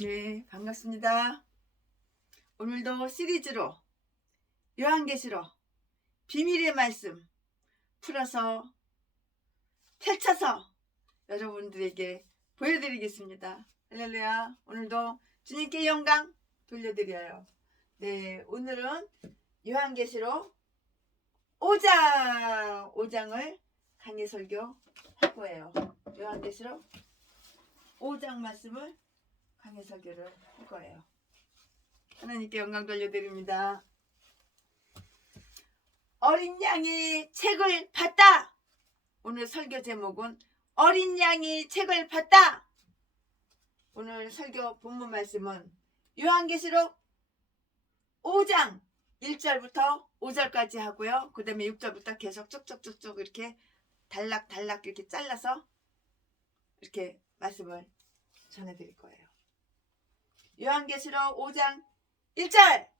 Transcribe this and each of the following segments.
네, 반갑습니다. 오늘도 시리즈로 요한계시록 비밀의 말씀 풀어서 펼쳐서 여러분들에게 보여드리겠습니다. 할렐루야. 오늘도 주님께 영광 돌려드려요. 네, 오늘은 요한계시록 5장을 강의 설교 할 거예요. 요한계시록 5장 말씀을 강의 설교를 할 거예요. 하나님께 영광 돌려드립니다. 어린 양이 책을 봤다. 오늘 설교 제목은 어린 양이 책을 봤다. 오늘 설교 본문 말씀은 요한계시록 5장 1절부터 5절까지 하고요. 그 다음에 6절부터 계속 쭉쭉쭉쭉 이렇게 달락달락 이렇게 잘라서 이렇게 말씀을 전해드릴 거예요. 요한계시록 5장 1절.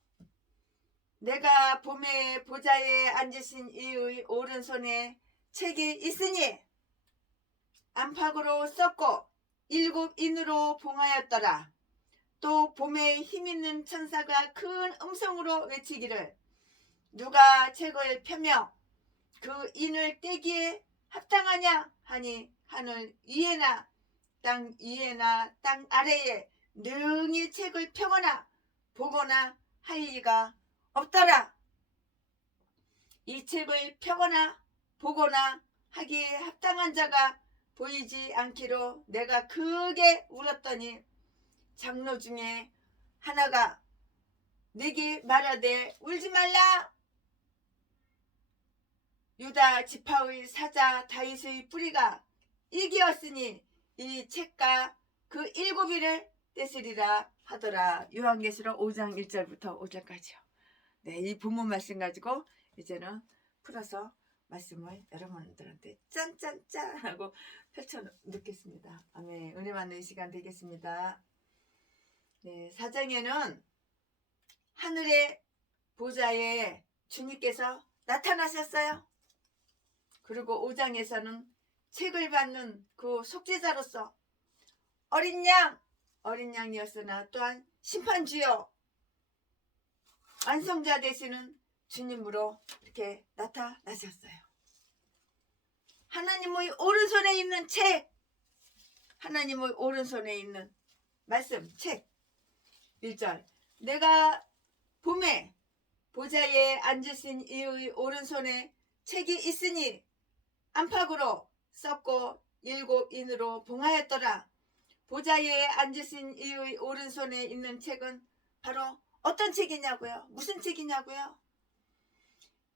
내가 봄의 보좌에 앉으신 이의 오른손에 책이 있으니 안팎으로 썼고 7 인으로 봉하였더라. 또 봄에 힘있는 천사가 큰 음성으로 외치기를 누가 책을 펴며 그 인을 떼기에 합당하냐 하니 하늘 위에나 땅 위에나 땅 아래에 능히 책을 펴거나 보거나 할 리가 없더라. 이 책을 펴거나 보거나 하기에 합당한 자가 보이지 않기로 내가 크게 울었더니 장로 중에 하나가 내게 말하되 울지 말라. 유다 지파의 사자 다윗의 뿌리가 이기었으니 이 책과 그 7일을 떼으리라 하더라. 요한계시록 5장 1절부터 5절까지요. 네, 이 본문 말씀 가지고 이제는 풀어서 말씀을 여러분들한테 짠짠짠 하고 펼쳐 놓겠습니다. 아멘. 은혜 받는 시간 되겠습니다. 네, 4장에는 하늘의 보좌에 주님께서 나타나셨어요. 그리고 5장에서는 책을 받는 그 속죄자로서 어린 양이었으나 또한 심판주요 완성자 되시는 주님으로 이렇게 나타나셨어요. 하나님의 오른손에 있는 책, 하나님의 오른손에 있는 말씀, 책 1절. 내가 봄에 보좌에 앉으신 이의 오른손에 책이 있으니 안팎으로 썼고 7 인으로 봉하였더라. 보좌에 앉으신 이의 오른손에 있는 책은 바로 어떤 책이냐고요? 무슨 책이냐고요?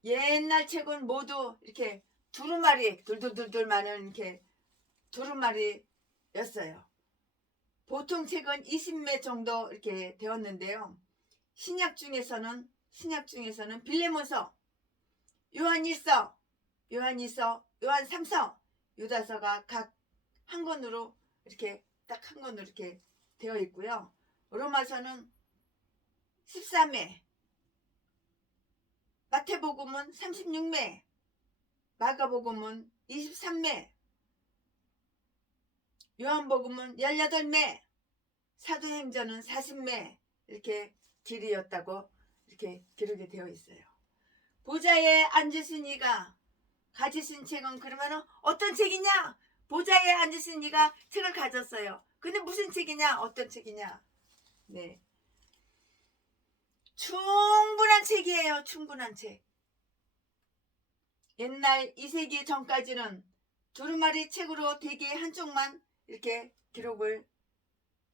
옛날 책은 모두 이렇게 두루마리 둘둘둘둘 많은 이렇게 두루마리였어요. 보통 책은 20매 정도 이렇게 되었는데요. 신약 중에서는 빌레몬서, 요한1서, 요한 3서, 유다서가 각 한 권으로 이렇게 딱 한 권으로 이렇게 되어 있고요. 로마서는 14매, 마태복음은 36매, 마가복음은 23매, 요한복음은 18매, 사도행전은 40매 이렇게 길이였다고 이렇게 기록이 되어 있어요. 보좌에 앉으신 이가 가지신 책은 그러면 어떤 책이냐? 보좌에 앉으신 이가 책을 가졌어요. 근데 무슨 책이냐? 어떤 책이냐? 네, 충분한 책이에요. 충분한 책. 옛날 2세기 전까지는 두루마리 책으로 대개 한쪽만 이렇게 기록을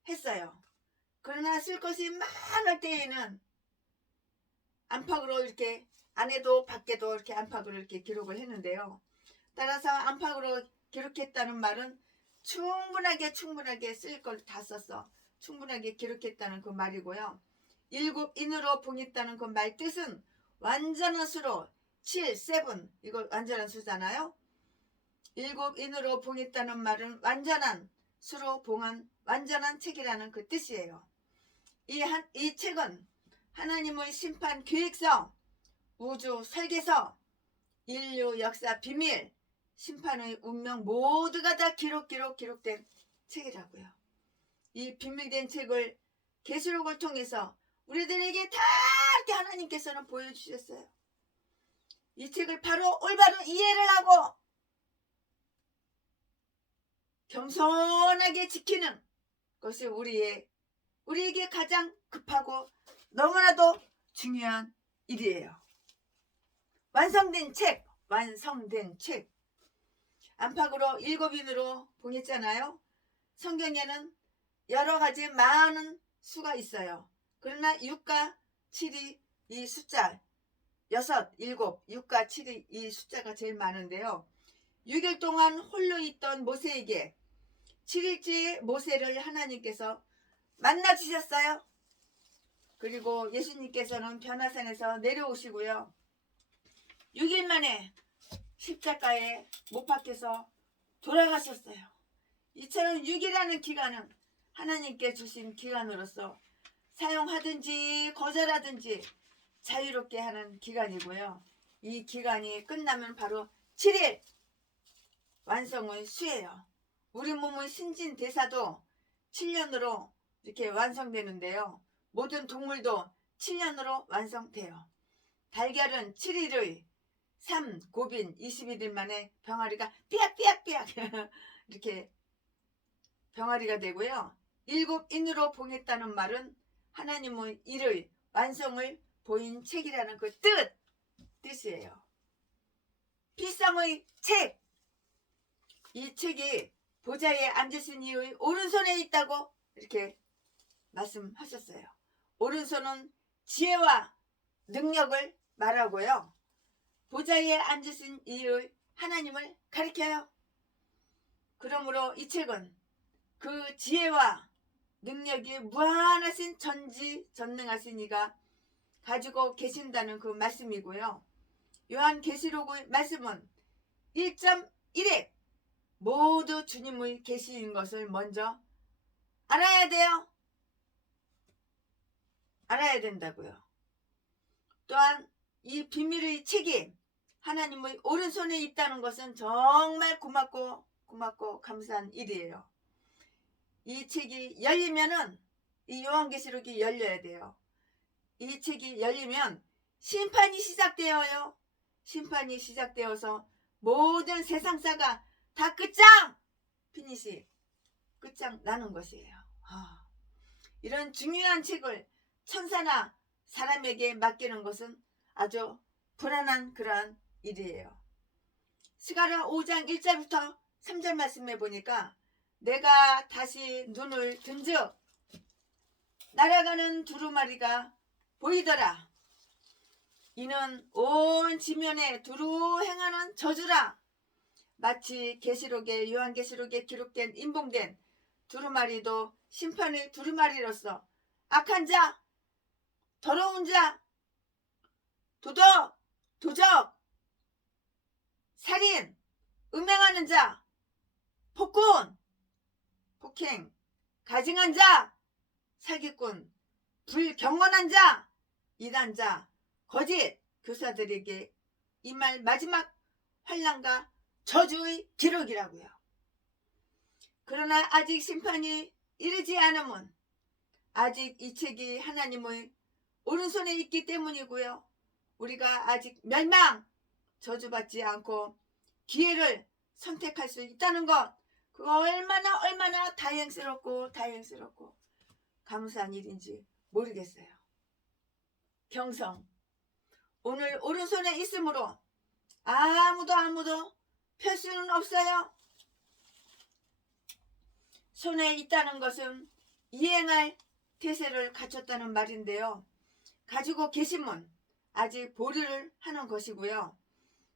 했어요. 그러나 쓸 것이 많을 때에는 안팎으로 이렇게 안에도 밖에도 이렇게 안팎으로 이렇게 기록을 했는데요. 따라서 안팎으로 기록했다는 말은 충분하게 쓸 걸 다 썼어. 충분하게 기록했다는 그 말이고요. 7 인으로 봉했다는 그 말 뜻은 완전한 수로 7, 7 이거 완전한 수잖아요. 7 인으로 봉했다는 말은 완전한 수로 봉한 완전한 책이라는 그 뜻이에요. 이 책은 하나님의 심판 계획서, 우주 설계서, 인류 역사 비밀, 심판의 운명 모두가 다 기록된 책이라고요. 이 비밀된 책을 계시록을 통해서 우리들에게 다 이렇게 하나님께서는 보여주셨어요. 이 책을 바로 올바로 이해를 하고 겸손하게 지키는 것이 우리에게 가장 급하고 너무나도 중요한 일이에요. 완성된 책. 안팎으로 7인으로 봉했잖아요. 성경에는 여러 가지 많은 수가 있어요. 그러나 6과 7이 이 숫자 6, 7, 6과 7이 이 숫자가 제일 많은데요. 6일 동안 홀로 있던 모세에게 7일째 모세를 하나님께서 만나 주셨어요. 그리고 예수님께서는 변화산에서 내려오시고요. 6일 만에 십자가에 못 박혀서 돌아가셨어요. 이처럼 6일이라는 기간은 하나님께 주신 기간으로서 사용하든지 거절하든지 자유롭게 하는 기간이고요. 이 기간이 끝나면 바로 7일 완성의 수예요. 우리 몸의 신진대사도 7년으로 이렇게 완성되는데요. 모든 동물도 7년으로 완성돼요. 달걀은 7일의 3, 고빈 21일 만에 병아리가 삐약삐약삐약 이렇게 병아리가 되고요. 7인으로 봉했다는 말은 하나님의 일의 완성을 보인 책이라는 그 뜻이에요. 필상의 책. 이 책이 보좌에 앉으신 이의 오른손에 있다고 이렇게 말씀하셨어요. 오른손은 지혜와 능력을 말하고요. 보좌에 앉으신 이의 하나님을 가리켜요. 그러므로 이 책은 그 지혜와 능력이 무한하신 전지전능하신 이가 가지고 계신다는 그 말씀이고요. 요한계시록의 말씀은 1.1에 모두 주님의 계시인 것을 먼저 알아야 돼요. 알아야 된다고요. 또한 이 비밀의 책이 하나님의 오른손에 있다는 것은 정말 고맙고 감사한 일이에요. 이 책이 열리면은 이 요한계시록이 열려야 돼요. 이 책이 열리면 심판이 시작되어요. 심판이 시작되어서 모든 세상사가 다 끝장 나는 것이에요. 이런 중요한 책을 천사나 사람에게 맡기는 것은 아주 불안한 그러한 일이에요. 스가랴 5장 1절부터 3절 말씀해 보니까 내가 다시 눈을 든즉 날아가는 두루마리가 보이더라. 이는 온 지면에 두루 행하는 저주라. 마치 요한계시록에 기록된 인봉된 두루마리도 심판의 두루마리로서 악한 자, 더러운 자, 도적, 살인, 음행하는 자, 폭군, 폭행, 가증한 자, 사기꾼, 불경건한 자, 이단자, 거짓 교사들에게 임할 마지막 환난과 저주의 기록이라고요. 그러나 아직 심판이 이르지 않으면 아직 이 책이 하나님의 오른손에 있기 때문이고요. 우리가 아직 저주받지 않고 기회를 선택할 수 있다는 것, 그거 얼마나 다행스럽고 감사한 일인지 모르겠어요. 경성. 오늘 오른손에 있으므로 아무도 펼 수는 없어요. 손에 있다는 것은 이행할 태세를 갖췄다는 말인데요. 가지고 계시면 아직 보류를 하는 것이고요.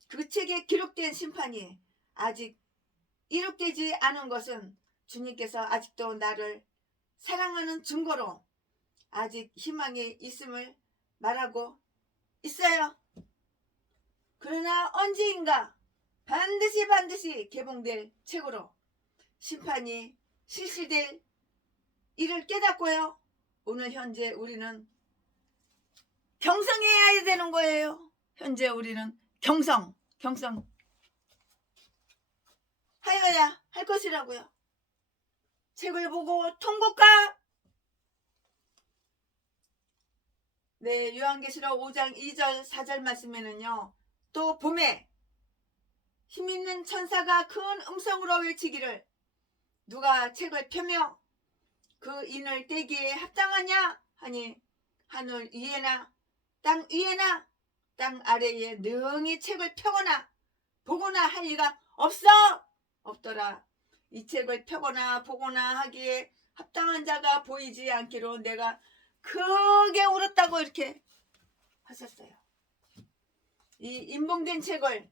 그 책에 기록된 심판이 아직 이룩되지 않은 것은 주님께서 아직도 나를 사랑하는 증거로 아직 희망이 있음을 말하고 있어요. 그러나 언제인가 반드시 개봉될 책으로 심판이 실시될 일을 깨닫고요. 오늘 현재 우리는 경성해야 되는 거예요. 현재 우리는 경성 하여야 할 것이라고요. 책을 보고 통곡하. 네, 요한계시록 5장 2절 4절 말씀에는요. 또 봄에 힘있는 천사가 큰 음성으로 외치기를 누가 책을 펴며 그 인을 떼기에 합당하냐 하니 하늘 위에나 땅 위에나 땅 아래에 능히 책을 펴거나 보거나 할 리가 없더라. 이 책을 펴거나 보거나 하기에 합당한 자가 보이지 않기로 내가 크게 울었다고 이렇게 하셨어요. 이 인봉된 책을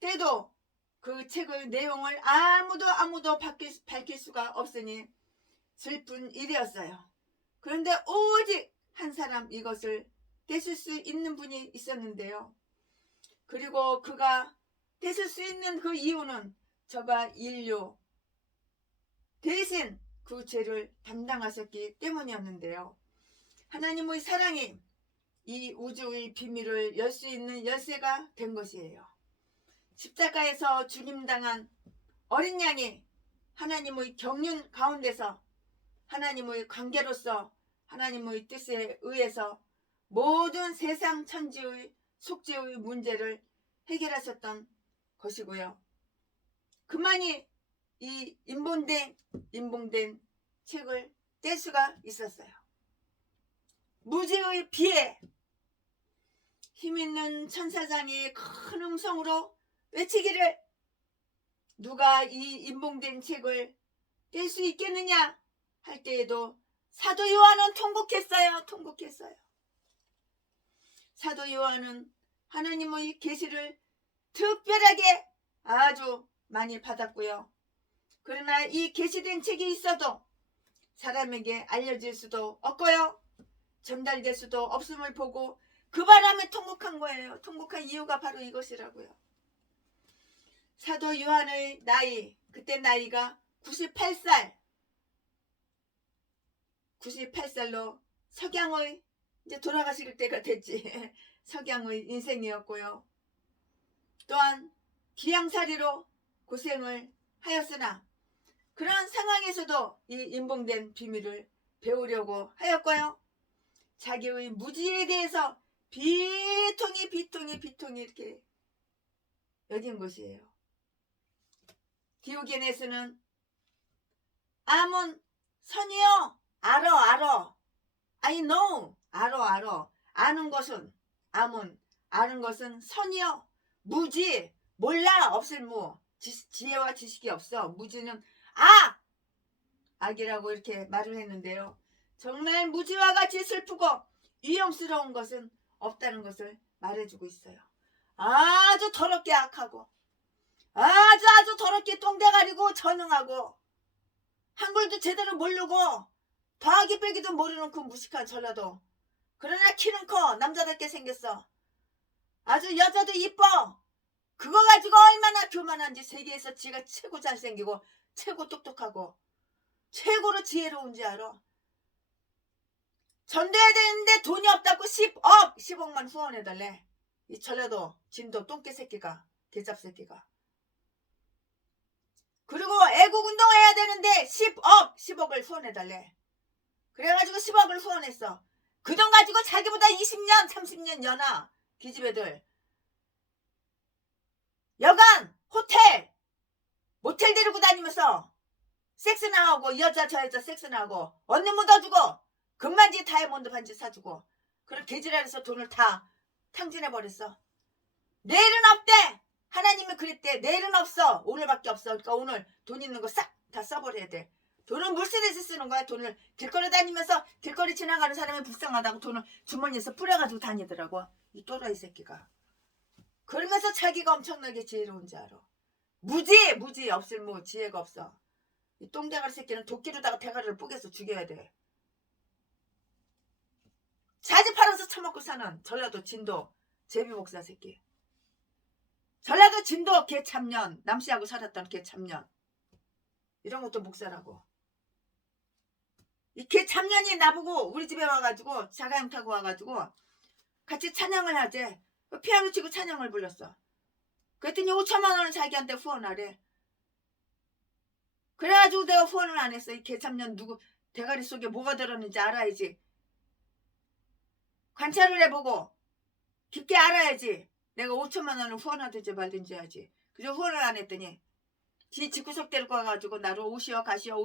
떼도 그 책의 내용을 아무도 밝힐 수가 없으니 슬픈 일이었어요. 그런데 오직 한 사람 이것을 떼실 수 있는 분이 있었는데요. 그리고 그가 떼실 수 있는 그 이유는 저가 인류 대신 그 죄를 담당하셨기 때문이었는데요. 하나님의 사랑이 이 우주의 비밀을 열 수 있는 열쇠가 된 것이에요. 십자가에서 죽임당한 어린 양이 하나님의 경륜 가운데서 하나님의 관계로서 하나님의 뜻에 의해서 모든 세상 천지의 속죄의 문제를 해결하셨던 것이고요. 그만이 이 인봉된 책을 뗄 수가 있었어요. 무지의 비에 힘있는 천사장이 큰 음성으로 외치기를 누가 이 인봉된 책을 뗄 수 있겠느냐 할 때에도 사도 요한은 통곡했어요. 사도 요한은 하나님의 계시를 특별하게 아주 많이 받았고요. 그러나 이 계시된 책이 있어도 사람에게 알려질 수도 없고요. 전달될 수도 없음을 보고 그 바람에 통곡한 거예요. 통곡한 이유가 바로 이것이라고요. 사도 요한의 나이, 그때 나이가 98살로 석양의 이제 돌아가실 때가 됐지. 석양의 인생이었고요. 또한 기양살이로 고생을 하였으나 그러한 상황에서도 이 인봉된 비밀을 배우려고 하였고요. 자기의 무지에 대해서 비통이 이렇게 여긴 것이에요. 디오게네스는 아몬 선이여 알어 I know 알어 아는 것은 아몬 아는 것은 선이여 무지 몰라 없을 무 지혜와 지식이 없어 무지는 악이라고 이렇게 말을 했는데요. 정말 무지와 같이 슬프고 위험스러운 것은 없다는 것을 말해주고 있어요. 아주 더럽게 악하고 아주 더럽게 똥대가리고 전능하고 한글도 제대로 모르고 더하기 빼기도 모르는 그 무식한 전라도. 그러나 키는 커 남자답게 생겼어. 아주 여자도 이뻐. 그거 가지고 얼마나 교만한지 세계에서 지가 최고 잘생기고 최고 똑똑하고 최고로 지혜로운지 알아. 전도해야 되는데 돈이 없다고 10억만 후원해달래. 이 전라도 진도 똥개 새끼가 개잡 새끼가. 그리고 애국운동해야 되는데 10억을 후원해달래. 그래가지고 10억을 후원했어. 그 돈 가지고 자기보다 20년 30년 연하 기집애들 여간 모텔 데리고 다니면서 섹스나 하고 여자 저 여자 섹스나 하고 언니 묻어주고 금반지 다이아몬드 반지 사주고 그런 개지랄해서 돈을 다 탕진해버렸어. 내일은 없대. 하나님이 그랬대. 내일은 없어. 오늘밖에 없어. 그러니까 오늘 돈 있는 거 싹 다 써버려야 돼. 돈을 물세대에서 쓰는 거야. 돈을 길거리 다니면서 길거리 지나가는 사람이 불쌍하다고 돈을 주머니에서 뿌려가지고 다니더라고. 이 또라이 새끼가. 그러면서 자기가 엄청나게 지혜로운지 알아. 무지 없을 무 지혜가 없어. 이 똥대가리 새끼는 도끼로다가 대가리를 뽀개서 죽여야 돼. 자지 팔아서 처먹고 사는 전라도 진도 제비목사 새끼. 전라도 진도 개참년 남씨하고 살았던 개참년. 이런 것도 목사라고. 이 개참년이 나보고 우리 집에 와가지고 자가용 타고 와가지고 같이 찬양을 하재. 피아노 치고 찬양을 불렀어. 그랬더니 5천만 원을 자기한테 후원하래. 그래가지고 내가 후원을 안 했어. 이 개참년 누구 대가리 속에 뭐가 들었는지 알아야지. 관찰을 해보고 깊게 알아야지. 내가 5천만 원을 후원하든지 말든지 해야지. 그래서 후원을 안 했더니 지 집구석 데리고 와가지고 나를 오시어 가시어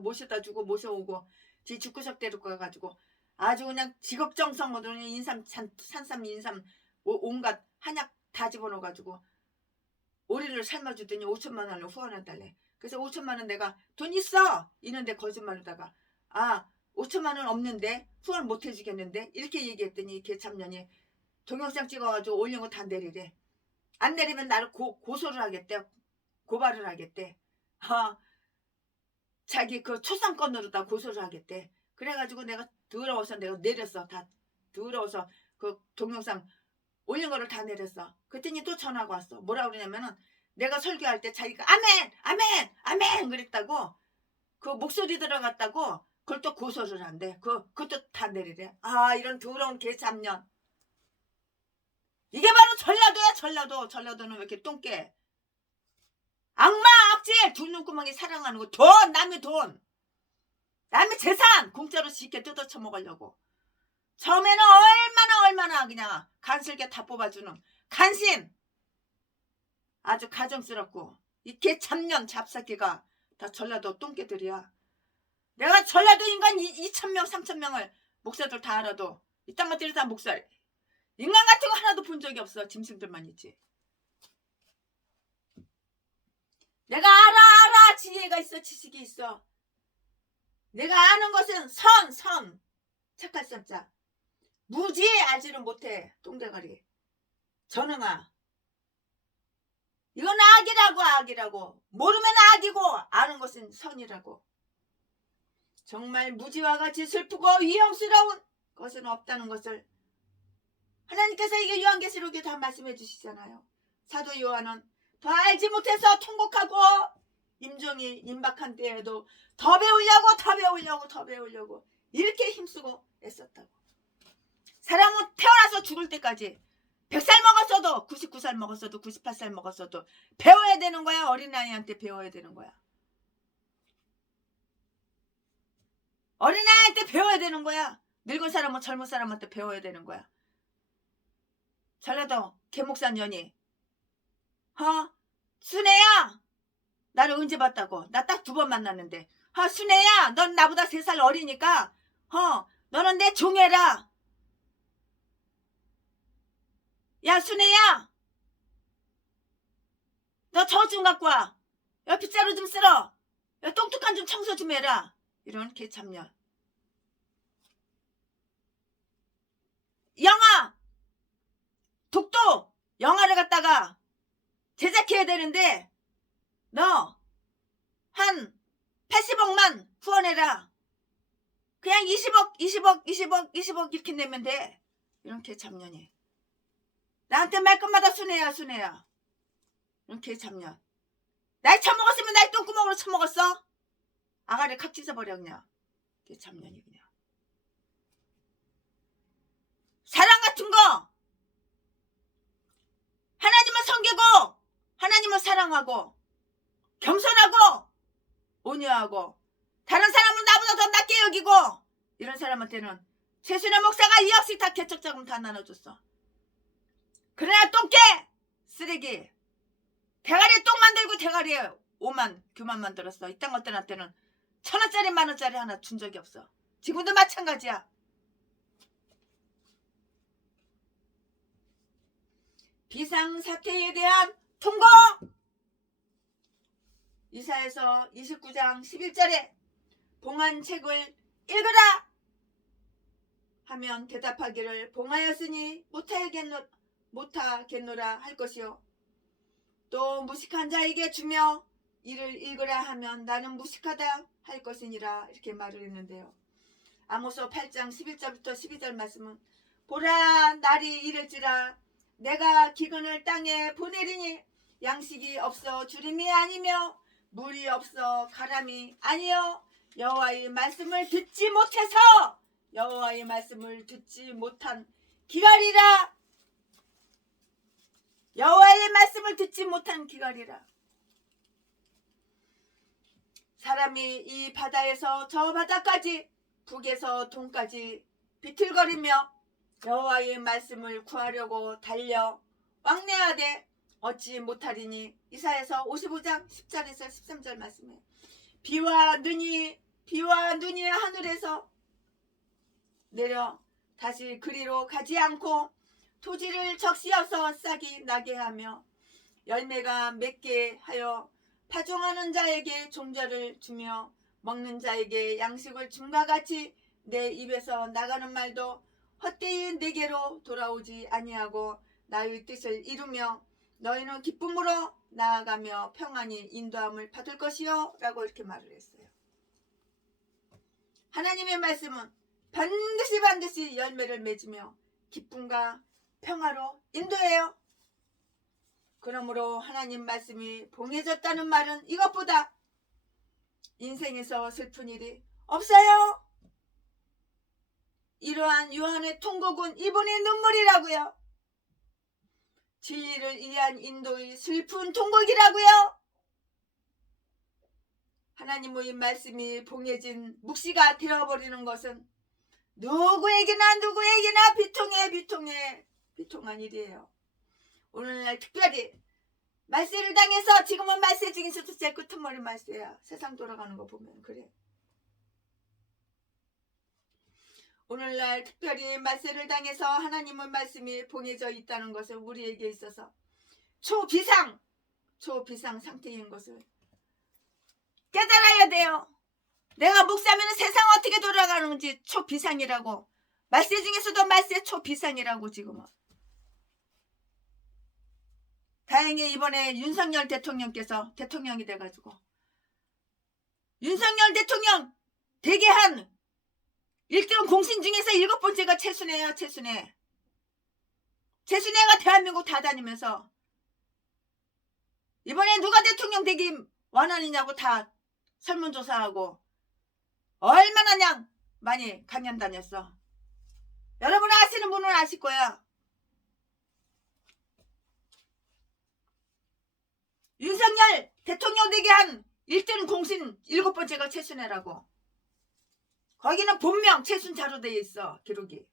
모셔다 주고 모셔오고 지 집구석 데리고 와가지고 아주 그냥 직업정성으로 인삼 산삼 인삼 온갖 한약 다 집어넣어가지고 오리를 삶아주더니 5천만 원을 후원해달래. 그래서 5천만 원 내가 돈 있어 이런데 거짓말로다가 5천만 원 없는데 후원 못 해주겠는데 이렇게 얘기했더니 개참년이 동영상 찍어가지고 올린 거 다 내리래. 안 내리면 나를 고소를 하겠대. 고발을 하겠대. 자기 그 초상권으로 다 고소를 하겠대. 그래가지고 내가 더러워서 내가 내렸어. 다 더러워서 그 동영상 올린 거를 다 내렸어. 그랬더니 또 전화가 왔어. 뭐라 그러냐면은 내가 설교할 때 자기가 아멘 아멘 아멘 그랬다고 그 목소리 들어갔다고 그걸 또 고소를 한대. 그것도 다 내리래. 이런 더러운 개잡년. 이게 바로 전라도야. 전라도는 왜 이렇게 똥개. 악마 악질 두 눈구멍이 사랑하는 거. 돈 남의 재산 공짜로 쉽게 뜯어쳐 먹으려고. 처음에는 얼마나 그냥 간슬게 다 뽑아주는 간신. 아주 가정스럽고 이 개참년 잡사기가 다 전라도 똥개들이야. 내가 전라도 인간 2,000명 3,000명을 목사들 다 알아도 이딴 것들이 다 목사 인간 같은 거 하나도 본 적이 없어. 짐승들만 있지. 내가 알아 지혜가 있어 지식이 있어. 내가 아는 것은 선 착할 선자 무지 알지는 못해. 똥대가리 전응아 이건 악이라고 모르면 악이고 아는 것은 선이라고. 정말 무지와 같이 슬프고 위험스러운 것은 없다는 것을 하나님께서 이게 요한계시록에 다 말씀해 주시잖아요. 사도 요한은 더 알지 못해서 통곡하고 임종이 임박한 때에도 더 배우려고 이렇게 힘쓰고 애썼다고. 사람은 태어나서 죽을 때까지 100살 먹었어도 99살 먹었어도 98살 먹었어도 배워야 되는 거야. 어린아이한테 배워야 되는 거야. 어린아이한테 배워야 되는 거야. 늙은 사람은 젊은 사람한테 배워야 되는 거야. 전라도 개목산 연이 순애야 나를 언제 봤다고. 나 딱 2번 만났는데 순애야 넌 나보다 3살 어리니까 너는 내 종해라. 야 순애야 너 저 좀 갖고 와. 야 빗자루 좀 쓸어. 야 똥뚝한 좀 청소 좀 해라. 이런 개참년. 영아 독도 영화를 갖다가 제작해야 되는데 너 한 80억만 후원해라. 그냥 20억 이렇게 내면 돼. 이런 개참년이. 나한테 말끝마다 순애야. 이런 개참년. 날 처먹었으면 날 똥구멍으로 처먹었어. 아가리 칵 찢어버려 그냥. 개참년이 그냥. 사랑 같은 거 하나님을 섬기고 하나님을 사랑하고 겸손하고 온유하고 다른 사람은 나보다 더 낮게 여기고 이런 사람한테는 최순애 목사가 2억씩 다 개척자금 다 나눠줬어. 그러나 똥개 쓰레기 대가리에 똥 만들고 대가리에 5만 규만 만들었어. 이딴 것들한테는 1,000원짜리 10,000원짜리 하나 준 적이 없어. 지금도 마찬가지야. 비상사태에 대한 통고! 이사야서 29장 11절에 봉한 책을 읽으라! 하면 대답하기를 봉하였으니 못하겠노라 할 것이요. 또 무식한 자에게 주며 이를 읽으라 하면 나는 무식하다 할 것이니라 이렇게 말을 했는데요. 아모스 8장 11절부터 12절 말씀은 보라 날이 이를지라 내가 기근을 땅에 보내리니 양식이 없어 주림이 아니며 물이 없어 가람이 아니여 여호와의 말씀을 듣지 못한 기갈이라. 여호와의 말씀을 듣지 못한 기갈이라. 사람이 이 바다에서 저 바다까지 북에서 동까지 비틀거리며 여호와의 말씀을 구하려고 달려 왕래하되 얻지 못하리니. 이사야서 55장 10절에서 13절 말씀이에요. 비와 눈이 하늘에서 내려 다시 그리로 가지 않고 토지를 적시어서 싹이 나게 하며 열매가 맺게 하여 파종하는 자에게 종자를 주며 먹는 자에게 양식을 줌과 같이 내 입에서 나가는 말도 헛되이 내게로 돌아오지 아니하고 나의 뜻을 이루며 너희는 기쁨으로 나아가며 평안히 인도함을 받을 것이요 라고 이렇게 말을 했어요. 하나님의 말씀은 반드시 열매를 맺으며 기쁨과 평화로 인도해요. 그러므로 하나님 말씀이 봉해졌다는 말은 이것보다 인생에서 슬픈 일이 없어요. 이러한 요한의 통곡은 이분의 눈물이라고요. 진리를 위한 인도의 슬픈 통곡이라고요. 하나님의 말씀이 봉해진 묵시가 되어버리는 것은 누구에게나 비통한 일이에요. 오늘날 특별히 말세를 당해서, 지금은 말세 중에서도 제 끝머리 말세야. 세상 돌아가는 거 보면 그래. 오늘날 특별히 말세를 당해서 하나님의 말씀이 봉해져 있다는 것은 우리에게 있어서 초비상 상태인 것을 깨달아야 돼요. 내가 목사면 세상 어떻게 돌아가는지 초비상이라고. 말세 중에서도 말세 초비상이라고. 지금은 다행히 이번에 윤석열 대통령께서 대통령이 돼가지고 윤석열 대통령 되게 한 1등 공신 중에서 7번째가 최순애야. 최순애가 대한민국 다 다니면서 이번에 누가 대통령 되기 원하느냐고 다 설문조사하고 얼마나 많이 강연 다녔어. 여러분 아시는 분은 아실 거야. 윤석열 대통령 되게 한 1등 공신 7번째가 최순애라고. 거기는 본명 최순자로 되어 있어. 기록이.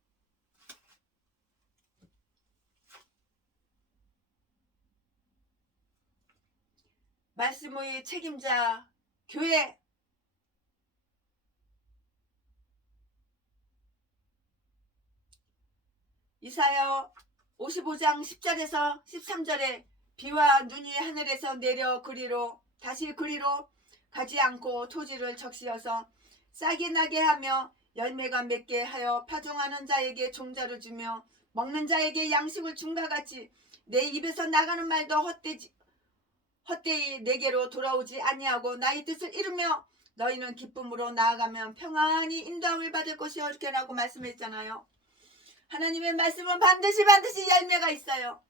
말씀의 책임자 교회. 이사야 55장 10절에서 13절에 비와 눈이 하늘에서 내려 그리로 다시 그리로 가지 않고 토지를 적시어서 싹이 나게 하며 열매가 맺게 하여 파종하는 자에게 종자를 주며 먹는 자에게 양식을 줌과 같이 내 입에서 나가는 말도 헛되이 내게로 돌아오지 아니하고 나의 뜻을 이루며 너희는 기쁨으로 나아가면 평안히 인도함을 받을 것이요 이렇게 라고 말씀했잖아요. 하나님의 말씀은 반드시 열매가 있어요.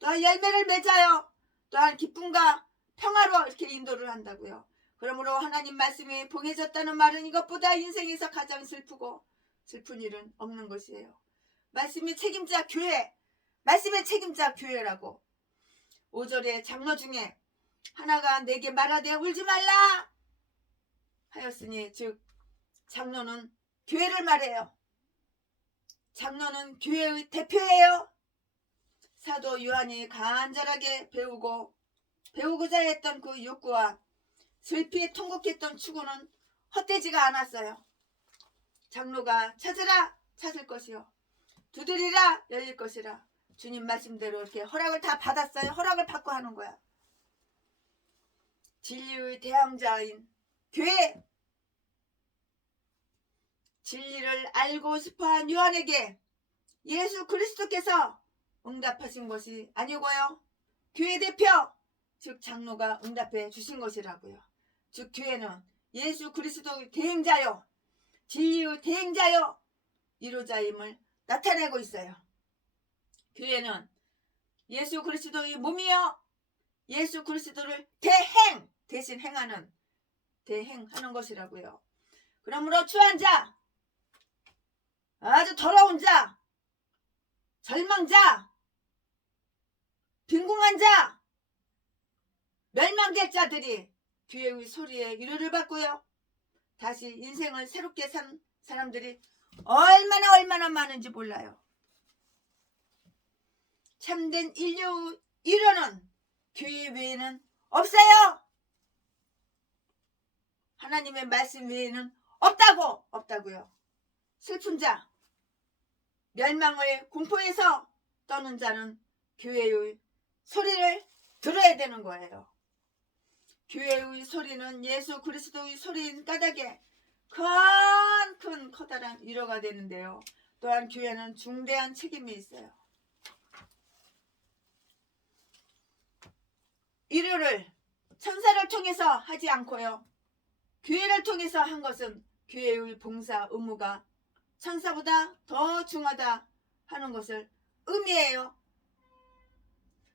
또한 열매를 맺어요. 또한 기쁨과 평화로 이렇게 인도를 한다고요. 그러므로 하나님 말씀이 봉해졌다는 말은 이것보다 인생에서 가장 슬픈 일은 없는 것이에요. 말씀의 책임자 교회, 말씀의 책임자 교회라고. 5절에 장로 중에 하나가 내게 말하되 울지 말라 하였으니, 즉 장로는 교회를 말해요. 장로는 교회의 대표예요. 사도 요한이 간절하게 배우고자 했던 그 욕구와 슬피 통곡했던 추구는 헛되지가 않았어요. 장로가 찾으라 찾을 것이요 두드리라 열릴 것이라. 주님 말씀대로 이렇게 허락을 다 받았어요. 허락을 받고 하는 거야. 진리의 대항자인 교회, 진리를 알고 싶어한 요한에게 예수 그리스도께서 응답하신 것이 아니고요, 교회 대표 즉 장로가 응답해 주신 것이라고요. 즉 교회는 예수 그리스도의 대행자요, 진리의 대행자요, 이루자임을 나타내고 있어요. 교회는 예수 그리스도의 몸이요, 예수 그리스도를 대신 행하는 것이라고요. 그러므로 추한 자, 아주 더러운 자, 절망자, 빈궁한 자, 멸망될 자들이 교회의 소리에 위로를 받고요. 다시 인생을 새롭게 산 사람들이 얼마나 많은지 몰라요. 참된 인류 위로는 교회 외에는 없어요. 하나님의 말씀 외에는 없다고요. 슬픈 자, 멸망의 공포에서 떠는 자는 교회의 소리를 들어야 되는 거예요. 교회의 소리는 예수 그리스도의 소리인 까닭에 큰 커다란 위로가 되는데요. 또한 교회는 중대한 책임이 있어요. 위로를 천사를 통해서 하지 않고요. 교회를 통해서 한 것은 교회의 봉사 의무가 천사보다 더 중하다 하는 것을 의미해요.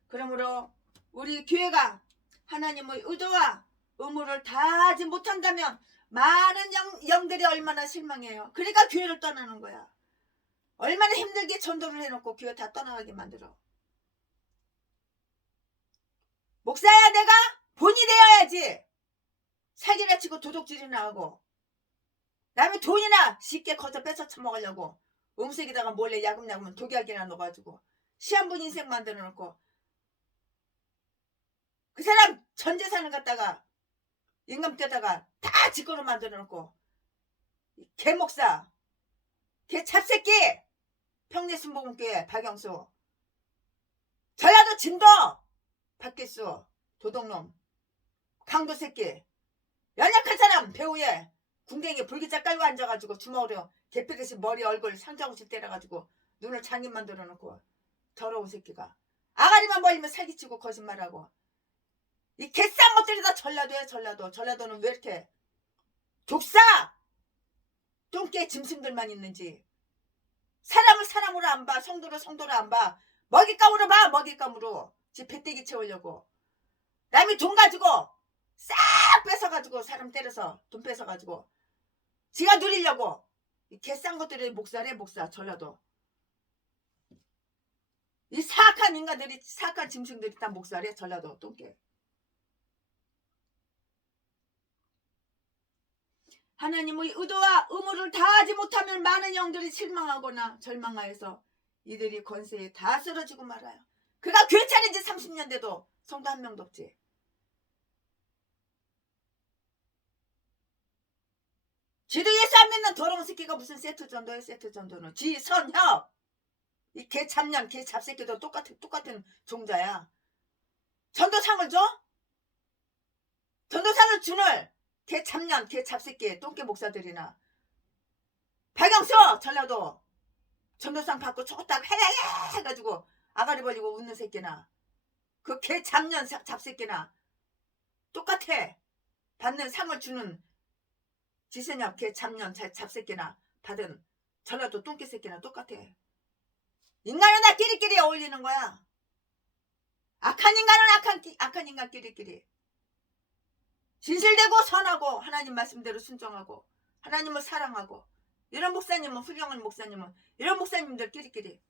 그러므로 우리 교회가 하나님의 의도와 의무를 다하지 못한다면 많은 영들이 얼마나 실망해요. 그러니까 교회를 떠나는 거야. 얼마나 힘들게 전도를 해놓고 교회 다 떠나가게 만들어. 목사야 내가 본이 되어야지. 사기나 치고 도둑질이나 하고 남의 돈이나 쉽게 거저 뺏어 처먹으려고 음식에다가 몰래 야금야금 독약이나 넣어가지고 시한분 인생 만들어 놓고 그 사람 전 재산을 갖다가 임금 떼다가 다 지거로 만들어 놓고 개목사 개찹새끼 평내순복음교회 박영수 전라도 진도 박길수 도둑놈 강도새끼 연약한 사람 배우에 궁뎅이에 불기자 깔고 앉아가지고 주먹으로 개패듯이 머리 얼굴 상자구실 때려가지고 눈을 장인 만들어 놓고 더러운 새끼가 아가리만 벌리면 사기치고 거짓말하고 이 개싼 것들이 다 전라도야. 전라도는 왜 이렇게 족사 똥개 짐승들만 있는지 사람을 사람으로 안 봐. 성도를 성도로 안 봐. 먹잇감으로 봐. 먹잇감으로 지 배때기 채우려고 남이 돈 가지고 싹 뺏어가지고 사람 때려서 돈 뺏어가지고 지가 누리려고 이 개싼 것들이 목사래. 목사 전라도 이 사악한 인간들이 사악한 짐승들이 다 목사래. 전라도 똥개. 하나님의 의도와 의무를 다하지 못하면 많은 영들이 실망하거나 절망하여서 이들이 권세에 다 쓰러지고 말아요. 그가 교회 차린 지 30년 돼도 성도 한 명도 없지. 지도 예수 안 믿는 더러운 새끼가 무슨 세트 전도야. 세트 전도는 지선협 이 개잡년 개잡새끼도 똑같은 종자야. 전도상을 줘? 전도상을 주는 개잡년 개잡새끼 똥개 목사들이나 박영수 전라도 전도상 받고 쳤다가 헤헤 해가지고 아가리 벌리고 웃는 새끼나 그 개잡년 잡새끼나 똑같아. 받는 상을 주는 지선협 개잡년 잡새끼나 받은 전라도 똥개 새끼나 똑같아. 인간은 다 끼리끼리 어울리는 거야. 악한 인간은 악한 인간 끼리끼리 진실되고 선하고 하나님 말씀대로 순종하고 하나님을 사랑하고 이런 목사님은 훌륭한 목사님은 이런 목사님들 끼리끼리.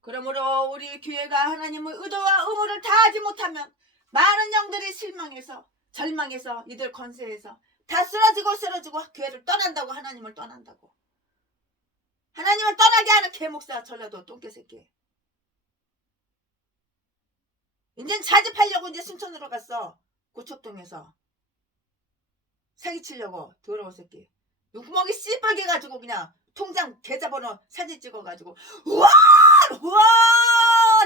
그러므로 우리 교회가 하나님의 의도와 의무를 다하지 못하면 많은 영들이 실망해서 절망해서 이들 권세에서 다 쓰러지고 교회를 떠난다고. 하나님을 떠난다고. 하나님을 떠나게 하는 개목사 전라도 똥개새끼. 이젠 자집하려고 이제 순천으로 갔어. 고척동에서 사기치려고. 더러운 새끼. 눈구멍이 씨뻘게 가지고 그냥 통장 계좌번호 사진 찍어가지고 우와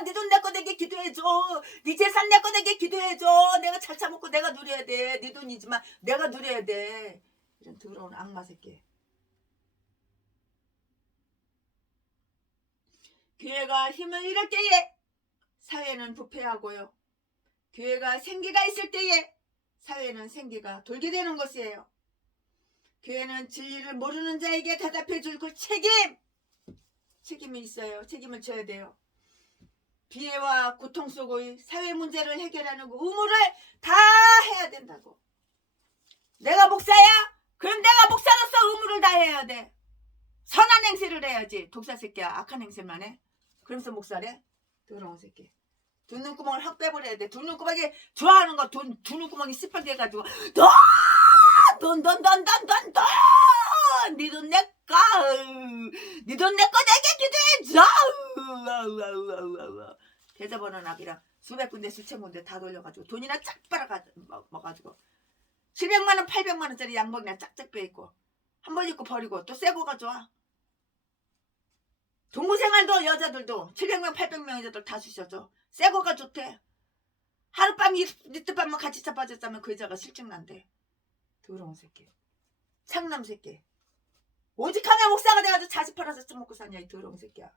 네 돈 내 거 내게 기도해줘. 네 재산 내 거 내게 기도해줘. 내가 잘 처먹고 내가 누려야 돼. 네 돈이지만 내가 누려야 돼. 이런 더러운 악마 새끼. 교회가 힘을 잃을 때에 사회는 부패하고요. 교회가 생기가 있을 때에 사회는 생기가 돌게 되는 것이에요. 교회는 진리를 모르는 자에게 대답해 줄 그 책임이 있어요. 책임을 져야 돼요. 비애와 고통 속의 사회 문제를 해결하는 그 의무를 다 해야 된다고. 내가 목사야? 그럼 내가 목사로서 의무를 다 해야 돼. 선한 행세를 해야지. 독사 새끼야. 악한 행세만 해. 그러면서 목사래? 더러운 새끼. 두 눈구멍을 확 빼버려야 돼. 두 눈구멍이 좋아하는 거 두 눈구멍이 시뻘게 해가지고 돈 니 돈 내꺼 니 돈 내꺼 내게 기대줘 계좌번호 낙이랑 수백 군데 수천 군데 다 돌려가지고 돈이나 쫙 빨아가지고 700만원 800만원짜리 양복이나 짝짝 빼입고 한 번 입고 버리고 또 새 거 가져와. 동무생활도 여자들도 700명 800명 여자들 다 주셔줘. 새 거가 좋대. 하룻밤 이틀밤만 같이 자빠졌다면 그 여자가 실증난대. 더러운 새끼. 창남 새끼. 오직하면 목사가 돼가지고 자식 팔아서 처먹고 사냐 이 더러운 새끼야.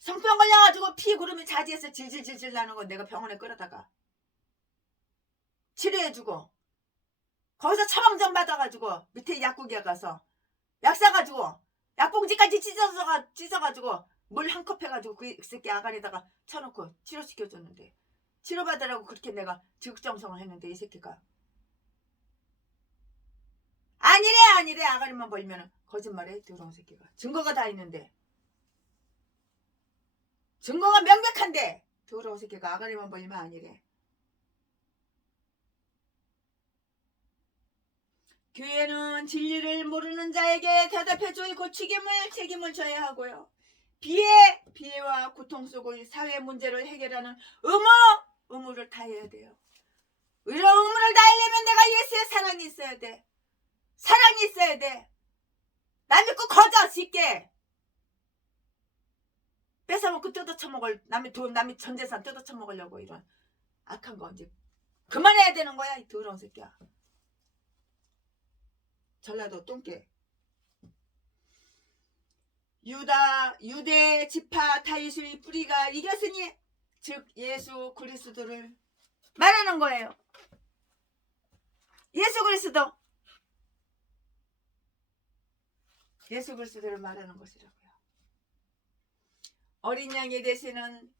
성병 걸려가지고 피 구름이 자지에서 질질질질 나는 거 내가 병원에 끌어다가 치료해주고 거기서 처방전 받아가지고 밑에 약국에 가서 약 사가지고 약봉지까지 찢어가지고 물 한 컵 해가지고 그 새끼 아가리에다가 쳐놓고 치료시켜줬는데 치료받으라고 그렇게 내가 지극정성을 했는데 이 새끼가 아니래 아가리만 벌리면 거짓말해. 더러운 새끼가. 증거가 다 있는데 증거가 명백한데 더러운 새끼가 아가리만 벌리면 아니래. 교회는 진리를 모르는 자에게 대답해줄 그 책임을 져야 하고요. 비애와 고통 속의 사회 문제를 해결하는 의무를 다해야 돼요. 이런 의무를 다하려면 내가 예수의 사랑이 있어야 돼. 사랑이 있어야 돼. 남 믿고 거저 쉽게 뺏어먹고 뜯어쳐먹을 남의 돈 남의 전재산 뜯어쳐먹으려고 이런 악한 거 이제 그만해야 되는 거야 이 더러운 새끼야. 전라도 똥개. 유대 지파 다윗의 뿌리가 이겼으니 즉 예수 그리스도를 말하는 거예요. 예수 그리스도를 말하는 것이라고요. 어린 양이 되시는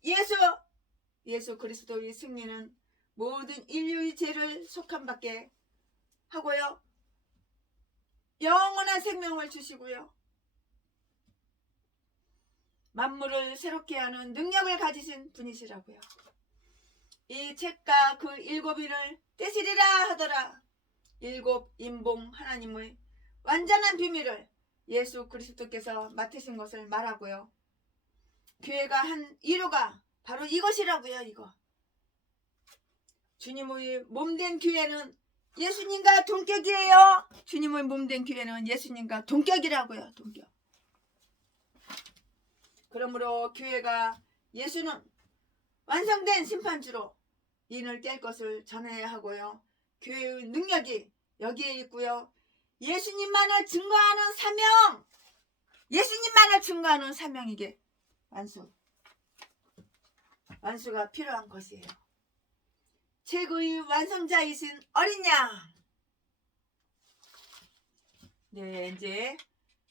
예수 그리스도의 승리는 모든 인류의 죄를 속함받게 하고요. 영원한 생명을 주시고요. 만물을 새롭게 하는 능력을 가지신 분이시라고요. 이 책과 그 7인을 떼시리라 하더라. 7 인봉 하나님의 완전한 비밀을 예수 그리스도께서 맡으신 것을 말하고요. 교회가 한 이유가 바로 이것이라고요. 이거. 주님의 몸된 교회는 예수님과 동격이에요. 주님의 몸된 교회는 예수님과 동격이라고요. 동격. 그러므로 교회가 예수는 완성된 심판주로 인을 뗄 것을 전해야 하고요. 교회의 능력이 여기에 있고요. 예수님만을 증거하는 사명이게 완수가 필요한 것이에요. 최고의 완성자이신 어린 양. 네, 이제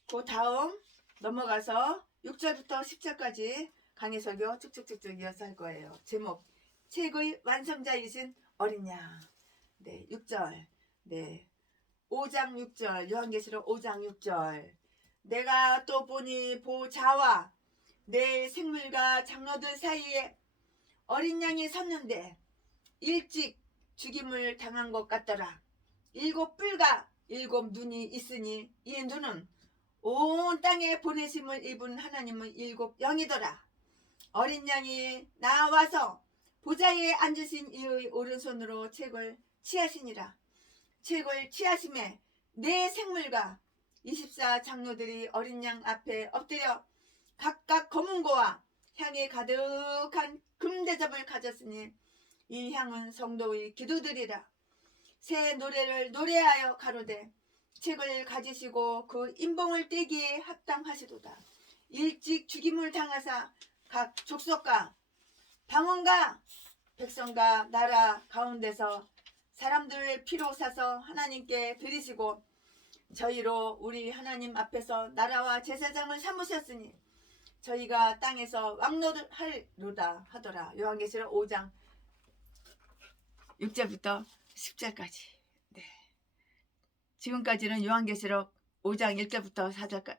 그 다음 넘어가서 6절부터 10절까지 강의 설교 쭉쭉쭉쭉 이어서 할 거예요. 제목 최고의 완성자이신 어린 양. 네, 6절. 네, 5장 6절. 요한계시록 5장 6절. 내가 또 보니 보좌와 내 생물과 장로들 사이에 어린 양이 섰는데 일찍 죽임을 당한 것 같더라. 7 뿔과 7 눈이 있으니 이 눈은 온 땅에 보내심을 입은 하나님의 7 영이더라. 어린 양이 나와서 보좌에 앉으신 이의 오른손으로 책을 취하시니라. 책을 취하심에 네 생물과 24 장로들이 어린 양 앞에 엎드려 각각 검은 고와 향이 가득한 금대접을 가졌으니 이 향은 성도의 기도들이라. 새 노래를 노래하여 가로되 책을 가지시고 그 인봉을 떼기에 합당하시도다. 일찍 죽임을 당하사 각 족속과 방언과 백성과 나라 가운데서 사람들을 피로 사서 하나님께 드리시고 저희로 우리 하나님 앞에서 나라와 제사장을 삼으셨으니 저희가 땅에서 왕노릇하리로다 하더라. 요한계시록 5장 6절부터 10절까지. 네. 지금까지는 요한계시록 5장 1절부터 4절까지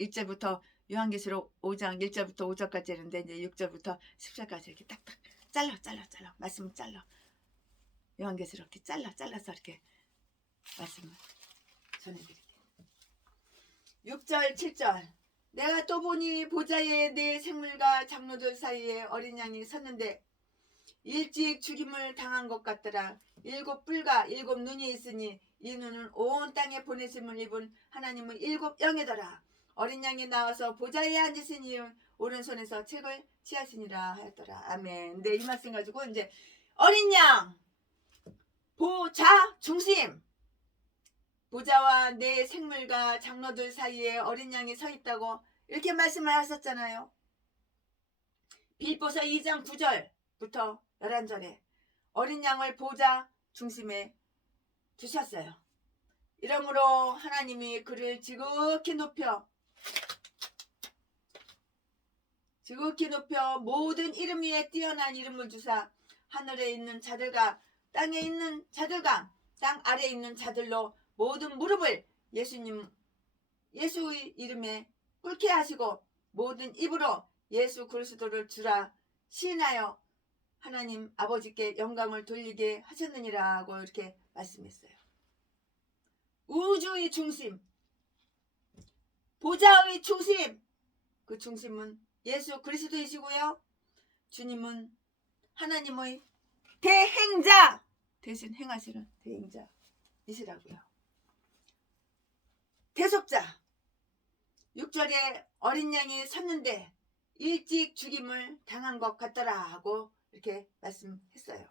1절부터 요한계시록 5장 1절부터 5절까지 했는데 이제 6절부터 10절까지 이렇게 딱딱 잘라 말씀을 잘라. 요한계시록 이렇게 잘라서 이렇게 말씀을 전해드릴게요. 6절 7절 내가 또 보니 보좌에 네 생물과 장로들 사이에 어린 양이 섰는데 일찍 죽임을 당한 것 같더라. 7뿔과 7눈이 있으니 이 눈은 온 땅에 보내심을 입은 하나님의 7영이더라. 어린 양이 나와서 보좌에 앉으시니 오른손에서 책을 취하시니라 하였더라. 아멘. 네, 이 말씀 가지고 이제 어린 양 보좌 중심, 보좌와 내 생물과 장로들 사이에 어린 양이 서 있다고 이렇게 말씀을 하셨잖아요. 빌보서 2장 9절부터 11절에 어린 양을 보좌 중심에 두셨어요. 이러므로 하나님이 그를 지극히 높여 모든 이름 위에 뛰어난 이름을 주사 하늘에 있는 자들과 땅에 있는 자들과 땅 아래에 있는 자들로 모든 무릎을 예수의 이름에 꿇게 하시고 모든 입으로 예수 그리스도를 주라 시인하여 하나님 아버지께 영광을 돌리게 하셨느니라고 이렇게 말씀했어요. 우주의 중심, 보좌의 중심, 그 중심은 예수 그리스도이시고요. 주님은 하나님의 대행자, 대신 행하시는 대행자이시라고요. 대속자. 6절에 어린 양이 섰는데 일찍 죽임을 당한 것 같더라 하고 이렇게 말씀했어요.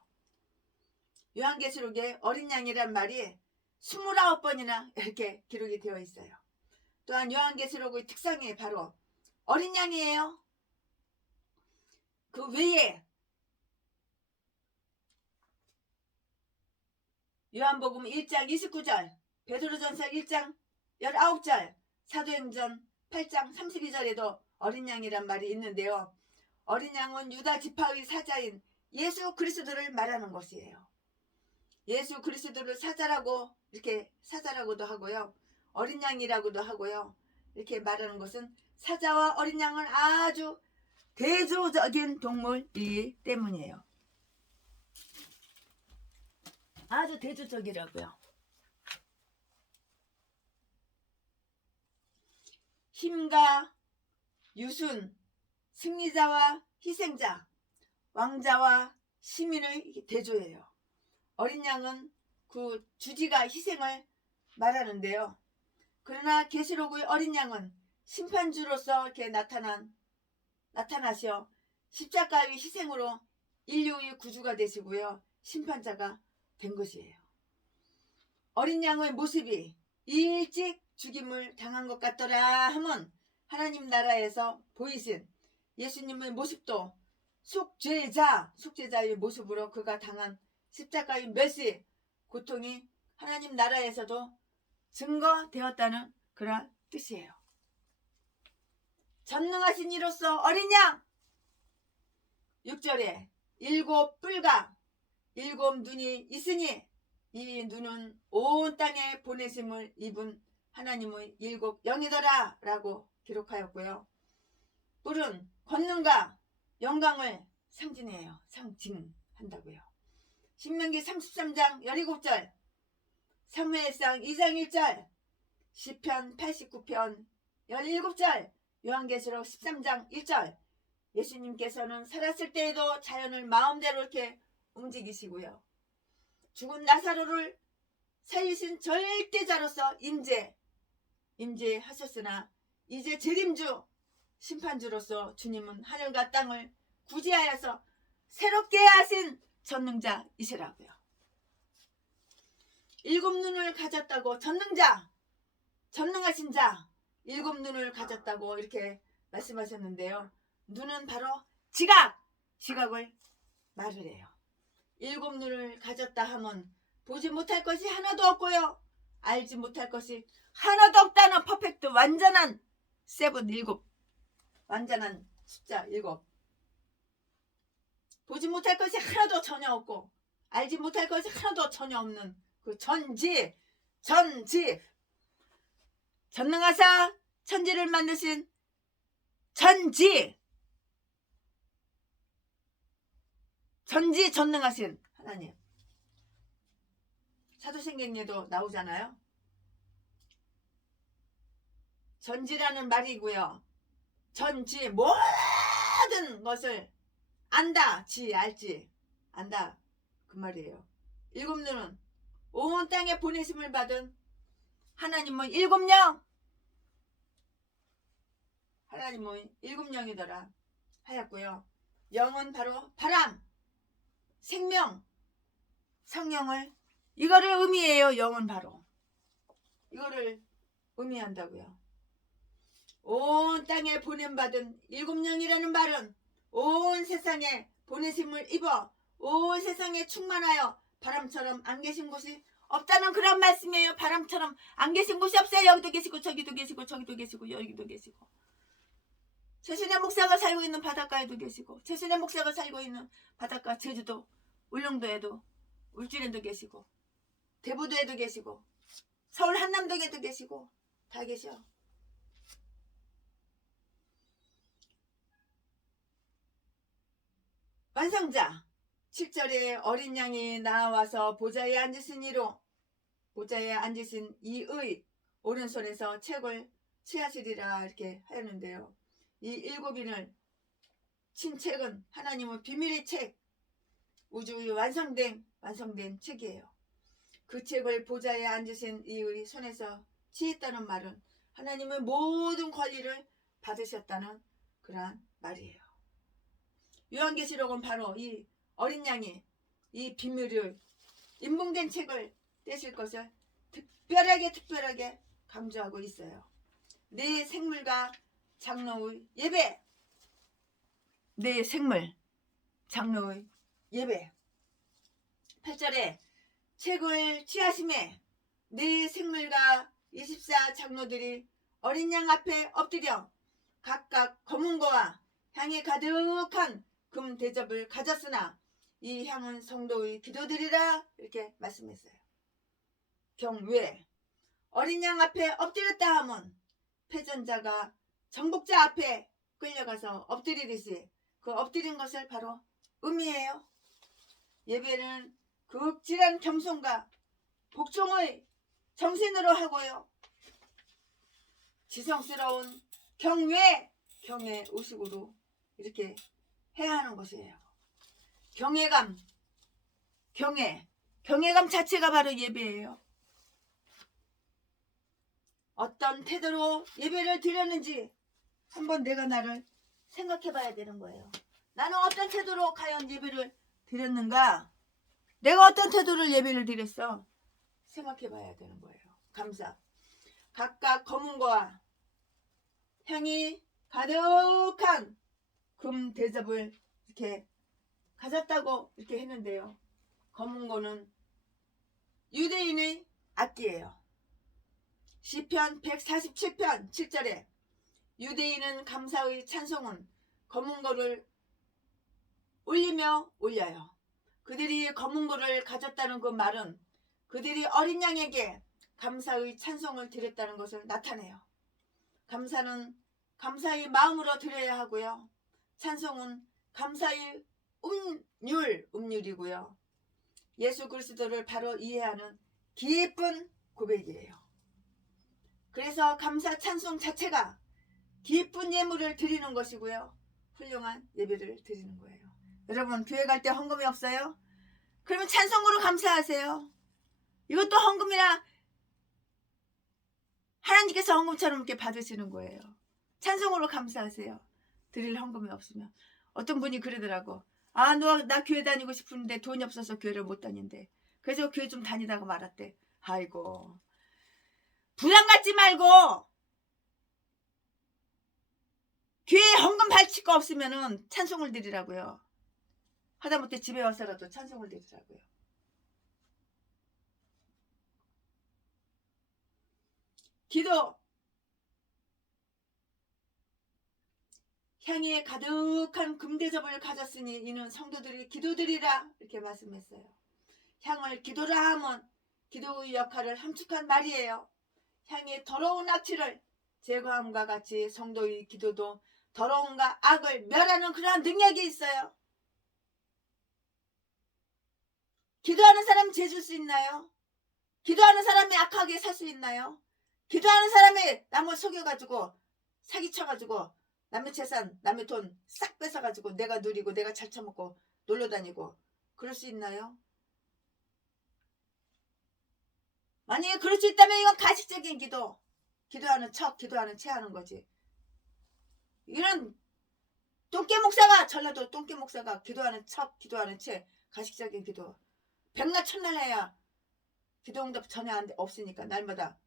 요한계시록에 어린 양이란 말이 29번이나 이렇게 기록이 되어 있어요. 또한 요한계시록의 특성이 바로 어린 양이에요. 그 외에 요한복음 1장 29절, 베드로전서 1장 19절, 사도행전 8장 32절에도 어린 양이란 말이 있는데요. 어린 양은 유다 지파의 사자인 예수 그리스도를 말하는 것이에요. 예수 그리스도를 사자라고도 하고요. 어린 양이라고도 하고요. 이렇게 말하는 것은 사자와 어린 양은 아주 대조적인 동물이기 때문이에요. 아주 대조적이라고요. 힘과 유순, 승리자와 희생자, 왕자와 시민의 대조예요. 어린 양은 그 주지가 희생을 말하는데요. 그러나 계시록의 어린 양은 심판주로서 이렇게 나타나셔 십자가의 희생으로 인류의 구주가 되시고요. 심판자가 된 것이에요. 어린 양의 모습이 일찍 죽임을 당한 것 같더라 하면 하나님 나라에서 보이신 예수님의 모습도 속죄자의 모습으로 그가 당한 십자가의 멸시, 고통이 하나님 나라에서도 증거되었다는 그런 뜻이에요. 전능하신 이로서 어린 양 6절에 7뿔과 7눈이 있으니 이 눈은 온 땅에 보내심을 입은 하나님의 7영이더라 라고 기록하였고요. 뿔은 권능과 영광을 상징한다고요. 신명기 33장 17절, 사무엘상 2장 1절, 시편 89편 17절, 요한계시록 13장 1절. 예수님께서는 살았을 때에도 자연을 마음대로 이렇게 움직이시고요. 죽은 나사로를 살리신 절대자로서 임재하셨으나 이제 재림주 심판주로서 주님은 하늘과 땅을 구제하여서 새롭게 하신 전능자이시라고요. 7눈을 가졌다고 전능하신 자 7눈을 가졌다고 이렇게 말씀하셨는데요. 눈은 바로 지각을 말을 해요. 7눈을 가졌다 하면 보지 못할 것이 하나도 없고요. 알지 못할 것이 하나도 없다는 퍼펙트 완전한 완전한 숫자 7. 보지 못할 것이 하나도 전혀 없고 알지 못할 것이 하나도 전혀 없는 그 전능하사 천지를 만드신 전지전능하신 하나님. 사도신경에도 나오잖아요. 전지라는 말이고요. 전지 모든 것을 안다. 알지. 안다. 그 말이에요. 일곱 눈은 온 땅에 보내심을 받은 하나님은 일곱 영. 하나님은 일곱 영이더라 하였고요. 영은 바로 바람, 생명, 성령을 이거를 의미해요. 영은 바로 이거를 의미한다고요. 온 땅에 보냄받은 일곱 영이라는 말은 온 세상에 보내심을 입어 온 세상에 충만하여 바람처럼 안 계신 곳이 없다는 그런 말씀이에요. 바람처럼 안 계신 곳이 없어요. 여기도 계시고 저기도 계시고 저기도 계시고 여기도 계시고. 최신의 목사가 살고 있는 바닷가에도 계시고, 최신의 목사가 살고 있는 바닷가 제주도 울릉도에도 울주리도 계시고, 대부도에도 계시고, 서울 한남동에도 계시고, 다 계셔. 완성자 7절에 어린 양이 나와서 보좌에 앉으신 이로, 보좌에 앉으신 이의 오른손에서 책을 취하시리라 이렇게 하였는데요. 이 일곱인을 친 책은 하나님은 비밀의 책, 우주의 완성된 책이에요. 그 책을 보좌에 앉으신 이의 손에서 취했다는 말은 하나님의 모든 권리를 받으셨다는 그러한 말이에요. 요한계시록은 바로 이 어린 양이 이 비밀을 인봉된 책을 떼실 것을 특별하게 강조하고 있어요. 내 생물과 장로의 예배, 내 생물 장로의 예배. 8절에 책을 취하심에 내 생물과 24 장로들이 어린 양 앞에 엎드려 각각 검은 거와 향이 가득한 금 대접을 가졌으나 이 향은 성도의 기도들이라 이렇게 말씀했어요. 경외. 어린 양 앞에 엎드렸다 하면 패전자가 정복자 앞에 끌려가서 엎드리듯이 그 엎드린 것을 바로 의미해요. 예배는 극진한 겸손과 복종의 정신으로 하고요. 지성스러운 경외 의식으로 이렇게 해야 하는 것이에요. 경외감 자체가 바로 예배예요. 어떤 태도로 예배를 드렸는지 한번 내가 나를 생각해 봐야 되는 거예요. 나는 어떤 태도로 과연 예배를 드렸는가? 내가 어떤 태도를 예배를 드렸어? 생각해 봐야 되는 거예요. 감사. 각각 검은 거와 향이 가득한 금 대접을 이렇게 가졌다고 이렇게 했는데요. 검은 거는 유대인의 악기예요. 시편 147편 7절에 유대인은 감사의 찬송은 검은 거를 올려요. 그들이 검은 거를 가졌다는 그 말은 그들이 어린 양에게 감사의 찬송을 드렸다는 것을 나타내요. 감사는 감사의 마음으로 드려야 하고요. 찬송은 감사의 음률이고요. 예수 그리스도를 바로 이해하는 기쁜 고백이에요. 그래서 감사 찬송 자체가 기쁜 예물을 드리는 것이고요. 훌륭한 예배를 드리는 거예요. 여러분 교회 갈 때 헌금이 없어요? 그러면 찬송으로 감사하세요. 이것도 헌금이라 하나님께서 헌금처럼 이렇게 받으시는 거예요. 찬송으로 감사하세요. 드릴 헌금이 없으면. 어떤 분이 그러더라고. 나 교회 다니고 싶은데 돈이 없어서 교회를 못 다닌대. 그래서 교회 좀 다니다가 말았대. 아이고 부담 갖지 말고 교회에 헌금 바칠 거 없으면은 찬송을 드리라고요. 하다못해 집에 와서라도 찬송을 드리라고요. 기도. 향에 가득한 금대접을 가졌으니 이는 성도들이 기도드리라 이렇게 말씀했어요. 향을 기도라 하면 기도의 역할을 함축한 말이에요. 향의 더러운 악취를 제거함과 같이 성도의 기도도 더러움과 악을 멸하는 그러한 능력이 있어요. 기도하는 사람이 죄질 수 있나요? 기도하는 사람이 악하게 살 수 있나요? 기도하는 사람이 남을 속여가지고 사기쳐가지고 남의 재산, 남의 돈 싹 뺏어가지고 내가 누리고 내가 잘 처먹고 놀러다니고 그럴 수 있나요? 만약에 그럴 수 있다면 이건 가식적인 기도, 기도하는 척, 기도하는 채 하는 거지. 이런 똥개 목사가, 전라도 똥개 목사가 기도하는 척, 기도하는 채, 가식적인 기도. 백날 첫날 해야 기도 응답 전혀 없으니까 날마다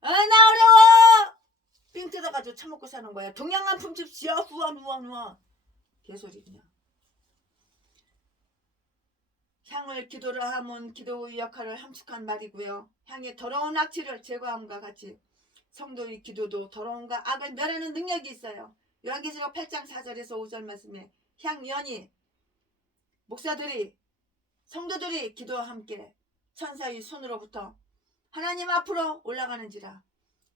나 어려워! 삥 뜯어가지고 처먹고 사는 거야. 동양한 품집 지어 후원 개소리 그냥. 향을 기도를 하면 기도의 역할을 함축한 말이고요. 향의 더러운 악취를 제거함과 같이 성도의 기도도 더러움과 악을 멸하는 능력이 있어요. 요한계시록 8장 4절에서 5절 말씀에 향연이 목사들이 성도들이 기도와 함께 천사의 손으로부터 하나님 앞으로 올라가는지라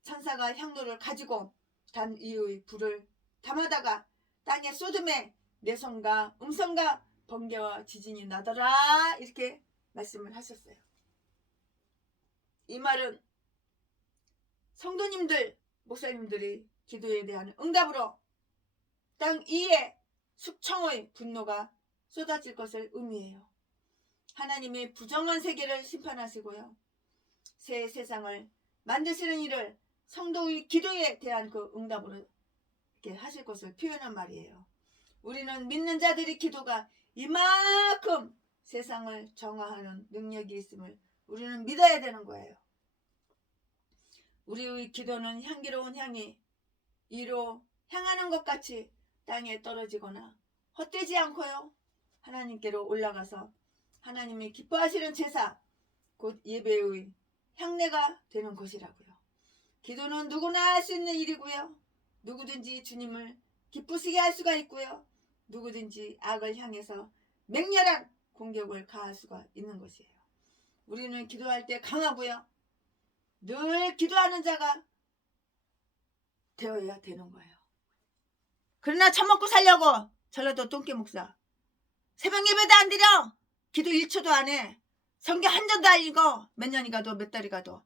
천사가 향로를 가지고 단 이의 불을 담아다가 땅에 쏟음에 내 손과 음성과 번개와 지진이 나더라 이렇게 말씀을 하셨어요. 이 말은 성도님들 목사님들이 기도에 대한 응답으로 땅 위에 숙청의 분노가 쏟아질 것을 의미해요. 하나님이 부정한 세계를 심판하시고요. 새 세상을 만드시는 일을 성도의 기도에 대한 그 응답으로 이렇게 하실 것을 표현한 말이에요. 우리는 믿는 자들의 기도가 이만큼 세상을 정화하는 능력이 있음을 우리는 믿어야 되는 거예요. 우리의 기도는 향기로운 향이 이로 향하는 것 같이 땅에 떨어지거나 헛되지 않고요. 하나님께로 올라가서 하나님이 기뻐하시는 제사, 곧 예배의 향내가 되는 것이라고요. 기도는 누구나 할 수 있는 일이고요. 누구든지 주님을 기쁘시게 할 수가 있고요. 누구든지 악을 향해서 맹렬한 공격을 가할 수가 있는 것이에요. 우리는 기도할 때 강하고요. 늘 기도하는 자가 되어야 되는 거예요. 그러나 처먹고 살려고 전라도 똥개 목사 새벽 예배도 안 드려. 기도 1초도 안 해. 성경 한 전도 안 읽어. 몇 년이 가도 몇 달이 가도.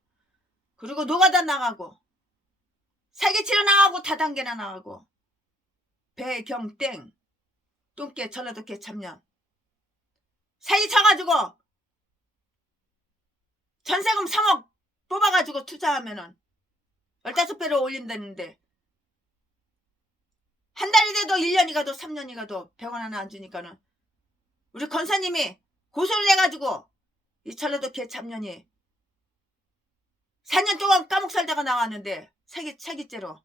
그리고 노가다 나가고 사기치러 나가고 다단계나 나가고 배경땡 똥개 전라도 개 참년 사기쳐가지고 전세금 3억 뽑아가지고 투자하면은 15배로 올린다는데 한 달이 돼도 1년이 가도 3년이 가도 100원 하나 안 주니까는 우리 권사님이 고소를 해가지고 이 전라도 개 참년이 4년 동안 감옥 살다가 나왔는데 사기죄로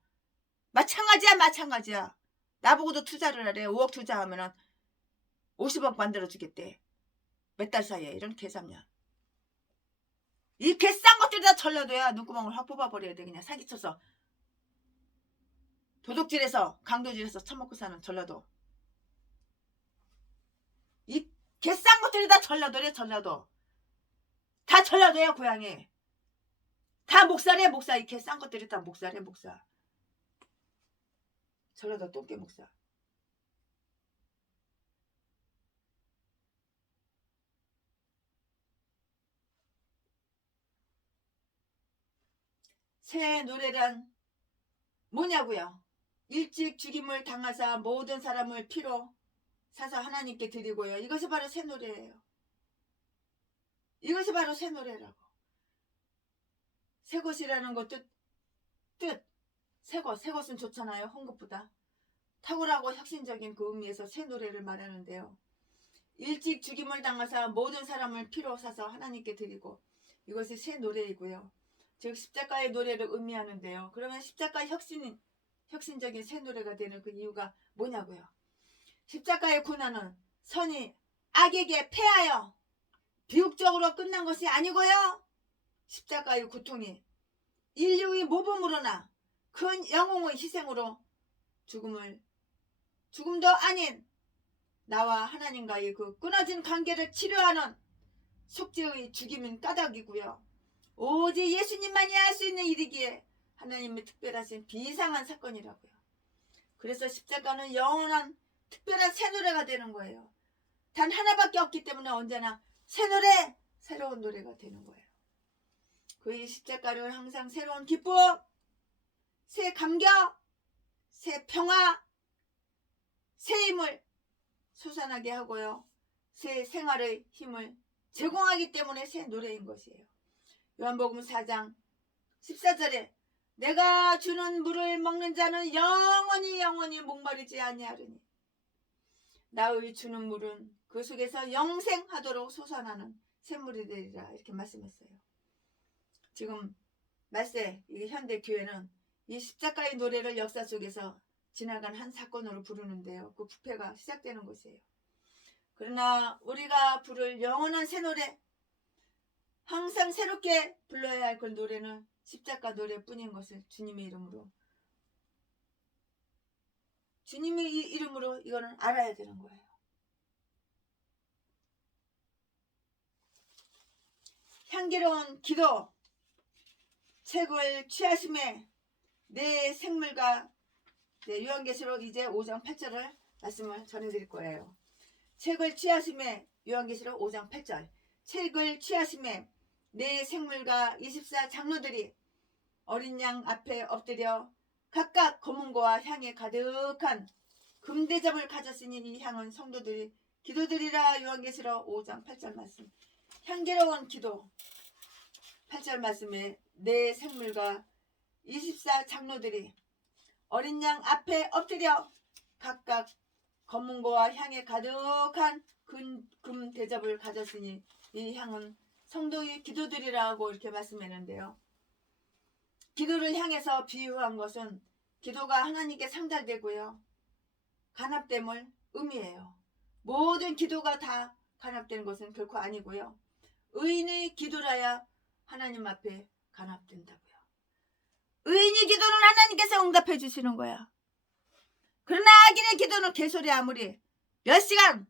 마찬가지야. 나보고도 투자를 하래. 5억 투자하면은 50억 만들어 주겠대. 몇 달 사이에 이런 개삼년. 이 개싼 것들이 다 전라도야. 눈구멍을 확 뽑아버려야 돼. 그냥 사기쳐서 도둑질해서 강도질해서 처먹고 사는 전라도. 이 개싼 것들이 다 전라도래. 전라도. 다 전라도야 고향이. 다 목사래. 목사. 이 개싼 것들이 다 목사래. 목사. 전라도 똥개 목사. 새 노래란 뭐냐고요? 일찍 죽임을 당하사 모든 사람을 피로 사서 하나님께 드리고요. 이것이 바로 새 노래예요. 이것이 바로 새 노래라고. 새 것이라는 것도 뜻. 새 것은 좋잖아요. 헌것보다. 탁월하고 혁신적인 그 의미에서 새 노래를 말하는데요. 일찍 죽임을 당하사 모든 사람을 피로 사서 하나님께 드리고 이것이 새 노래이고요. 즉 십자가의 노래를 의미하는데요. 그러면 십자가의 혁신적인 새 노래가 되는 그 이유가 뭐냐고요. 십자가의 고난은 선이 악에게 패하여 비극적으로 끝난 것이 아니고요. 십자가의 고통이 인류의 모범으로나 큰 영웅의 희생으로 죽음도 아닌 나와 하나님과의 그 끊어진 관계를 치료하는 속죄의 죽임인 까닭이고요. 오직 예수님만이 할 수 있는 일이기에 하나님의 특별하신 비상한 사건이라고요. 그래서 십자가는 영원한 특별한 새 노래가 되는 거예요. 단 하나밖에 없기 때문에 언제나 새 노래, 새로운 노래가 되는 거예요. 그 십자가를 항상 새로운 기쁨, 새 감격, 새 평화, 새 힘을 솟아나게 하고요. 새 생활의 힘을 제공하기 때문에 새 노래인 것이에요. 요한복음 4장 14절에 내가 주는 물을 먹는 자는 영원히 목마르지 아니하리니 나의 주는 물은 그 속에서 영생하도록 솟아나는 샘물이 되리라 이렇게 말씀했어요. 지금 말세 이 현대 교회는 이 십자가의 노래를 역사 속에서 지나간 한 사건으로 부르는데요. 그 부패가 시작되는 것이에요. 그러나 우리가 부를 영원한 새 노래, 항상 새롭게 불러야 할 그 노래는 십자가 노래뿐인 것을 주님의 이름으로 이거는 알아야 되는 거예요. 향기로운 기도, 책을 취하심에 내 생물과 요한계시록 이제 5장 8절을 말씀을 전해드릴 거예요. 책을 취하심에 요한계시록 5장 8절 책을 취하심에 내 생물과 24 장로들이 어린 양 앞에 엎드려 각각 검은고와 향에 가득한 금대접을 가졌으니 이 향은 성도들이 기도드리라. 요한계시록 5장 8절 말씀. 향기로운 기도 8절 말씀에 내 생물과 24 장로들이 어린 양 앞에 엎드려 각각 검은고와 향에 가득한 금 대접을 가졌으니 이 향은 성도의 기도드리라고 이렇게 말씀했는데요. 기도를 향해서 비유한 것은 기도가 하나님께 상달되고요. 간합됨을 의미해요. 모든 기도가 다 간합되는 것은 결코 아니고요. 의인의 기도라야 하나님 앞에 간합된다고요. 의인의 기도는 하나님께서 응답해 주시는 거야. 그러나 악인의 기도는 개소리 아무리 몇 시간,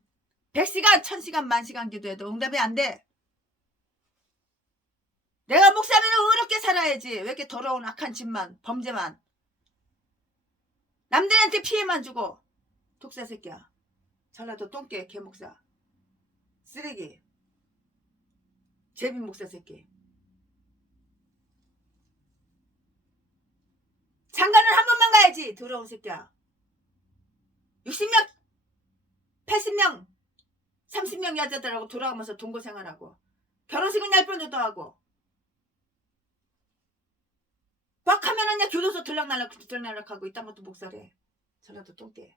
100시간, 1000시간, 10,000시간 기도해도 응답이 안 돼. 내가 목사면 의롭게 살아야지. 왜 이렇게 더러운 악한 짓만, 범죄만. 남들한테 피해만 주고. 독사 새끼야. 전라도 똥개 개목사. 쓰레기. 제비 목사 새끼. 장가는 한 번만 가야지. 더러운 새끼야. 60명, 80명, 30명 여자들하고 돌아가면서 동거 생활하고 결혼식은 10번도 더 하고 막 하면은 그냥 교도소 들락날락하고 이딴 것도 목살해. 전라도 똥개.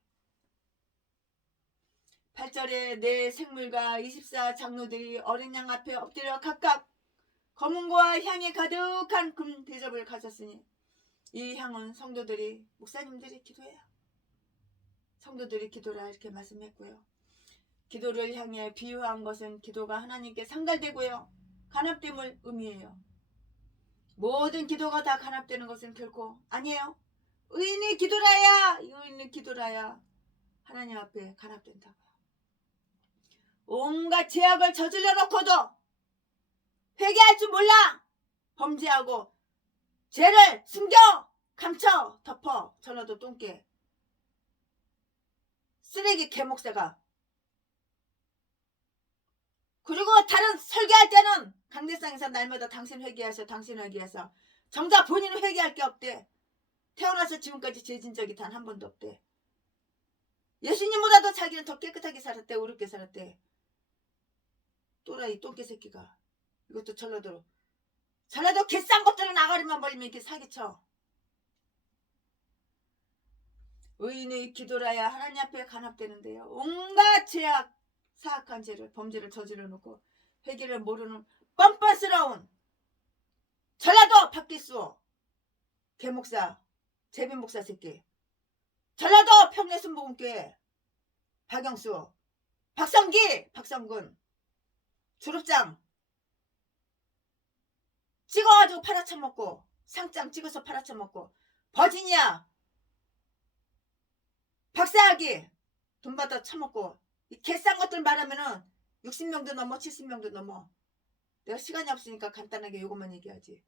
8절에 내 생물과 24 장로들이 어린 양 앞에 엎드려 각각 검은고와 향이 가득한 금 대접을 가졌으니 이 향은 성도들이 목사님들이 기도해요. 성도들이 기도라 이렇게 말씀했고요. 기도를 향해 비유한 것은 기도가 하나님께 상달되고요. 간합됨을 의미해요. 모든 기도가 다 간합되는 것은 결코 아니에요. 의인의 기도라야 하나님 앞에 간합된다고요. 온갖 죄악을 저질러 놓고도 회개할 줄 몰라 범죄하고 죄를 숨겨 감춰 덮어 전라도 똥개 쓰레기 개목사가. 그리고 다른 설교할 때는 강대상에서 날마다 당신 회개하셔 정작 본인은 회개할 게 없대. 태어나서 지금까지 죄진 적이 단 한 번도 없대. 예수님보다도 자기는 더 깨끗하게 살았대. 의롭게 살았대. 또라이 똥개 새끼가. 이것도 전라도 개싼 것들은 아가리만 벌리면 이렇게 사기쳐. 의인의 기도라야 하나님 앞에 간합되는데요. 온갖 죄악 사악한 죄를 범죄를 저질러 놓고 회개를 모르는 뻔뻔스러운 전라도 박기수 개목사 제비목사 새끼, 전라도 평내순복음교회 박영수 박성군 졸업장 찍어가지고 팔아쳐먹고 상장 찍어서 팔아쳐먹고 버지니아 박사학위 돈 받아 처먹고 이 개싼 것들 말하면은 60명도 넘어 70명도 넘어. 내가 시간이 없으니까 간단하게 요것만 얘기하지.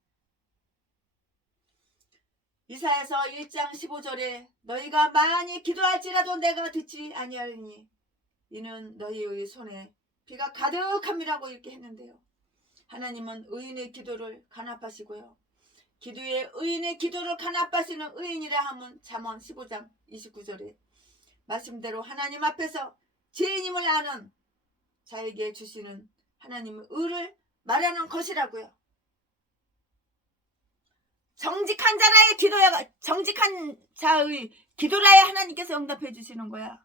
이사야서 1장 15절에 너희가 많이 기도할지라도 내가 듣지 아니하리니 이는 너희의 손에 피가 가득함이라고 이렇게 했는데요. 하나님은 의인의 기도를 간합하시고요. 의인의 기도를 간합하시는 의인이라 하면 잠언 15장 29절에 말씀대로 하나님 앞에서 죄인임을 아는 자에게 주시는 하나님의 의를 말하는 것이라고요. 정직한 자의 기도라야 하나님께서 응답해 주시는 거야.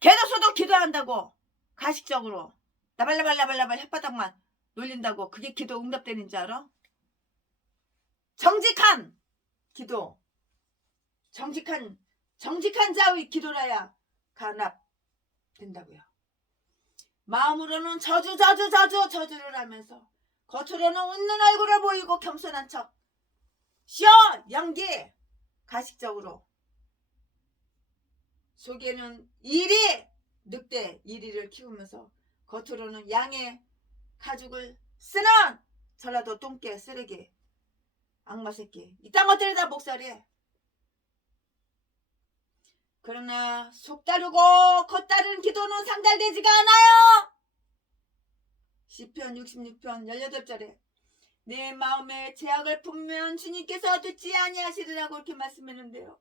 개도소도 기도한다고 가식적으로 나발나발 혓바닥만 놀린다고 그게 기도 응답되는 줄 알아? 정직한 기도, 정직한 자의 기도라야 간합된다고요. 마음으로는 저주를 하면서 겉으로는 웃는 얼굴을 보이고 겸손한 척 쉬어 연기 가식적으로 속에는 늑대 이리를 키우면서 겉으로는 양의 가죽을 쓰는 전라도 똥개 쓰레기 악마 새끼 이딴 것들이 다 목살이에. 그러나 속 다르고 겉 다른 기도는 상달되지가 않아요. 시편 66편 18절에 내 마음에 죄악을 품으면 주님께서 듣지 아니하시리라고 이렇게 말씀했는데요.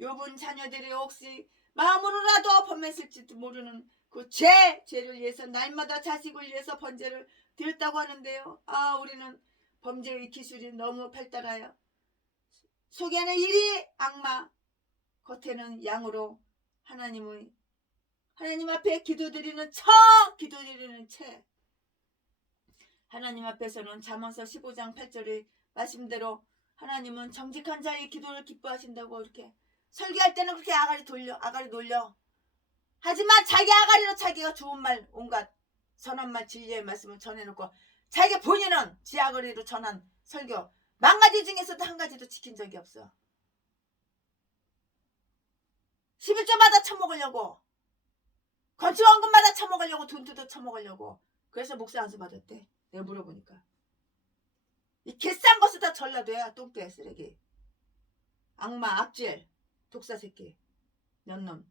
욥은 자녀들이 혹시 마음으로라도 범했을지도 모르는 그 죄를 위해서 날마다 자식을 위해서 번제를 드렸다고 하는데요. 우리는 범죄의 기술이 너무 발달하여 속에는 일이 악마, 겉에는 양으로 하나님 앞에 기도드리는 채 하나님 앞에서는 잠언서 15장 8절의 말씀대로 하나님은 정직한 자의 기도를 기뻐하신다고 이렇게 설교할 때는 그렇게 아가리 놀려. 하지만 자기 아가리로 자기가 좋은 말 온갖 선한 말 진리의 말씀을 전해놓고 자기 본인은 지 아가리로 전한 설교 10가지 중에서도 한 가지도 지킨 적이 없어. 11조마다 처먹으려고 건축원금마다 처먹으려고 돈 뜯어 처먹으려고 그래서 목사 안수 받았대. 내가 물어보니까 이 개싼 것을 다 전라도야. 똥개 쓰레기 악마 악질 독사 새끼 년놈.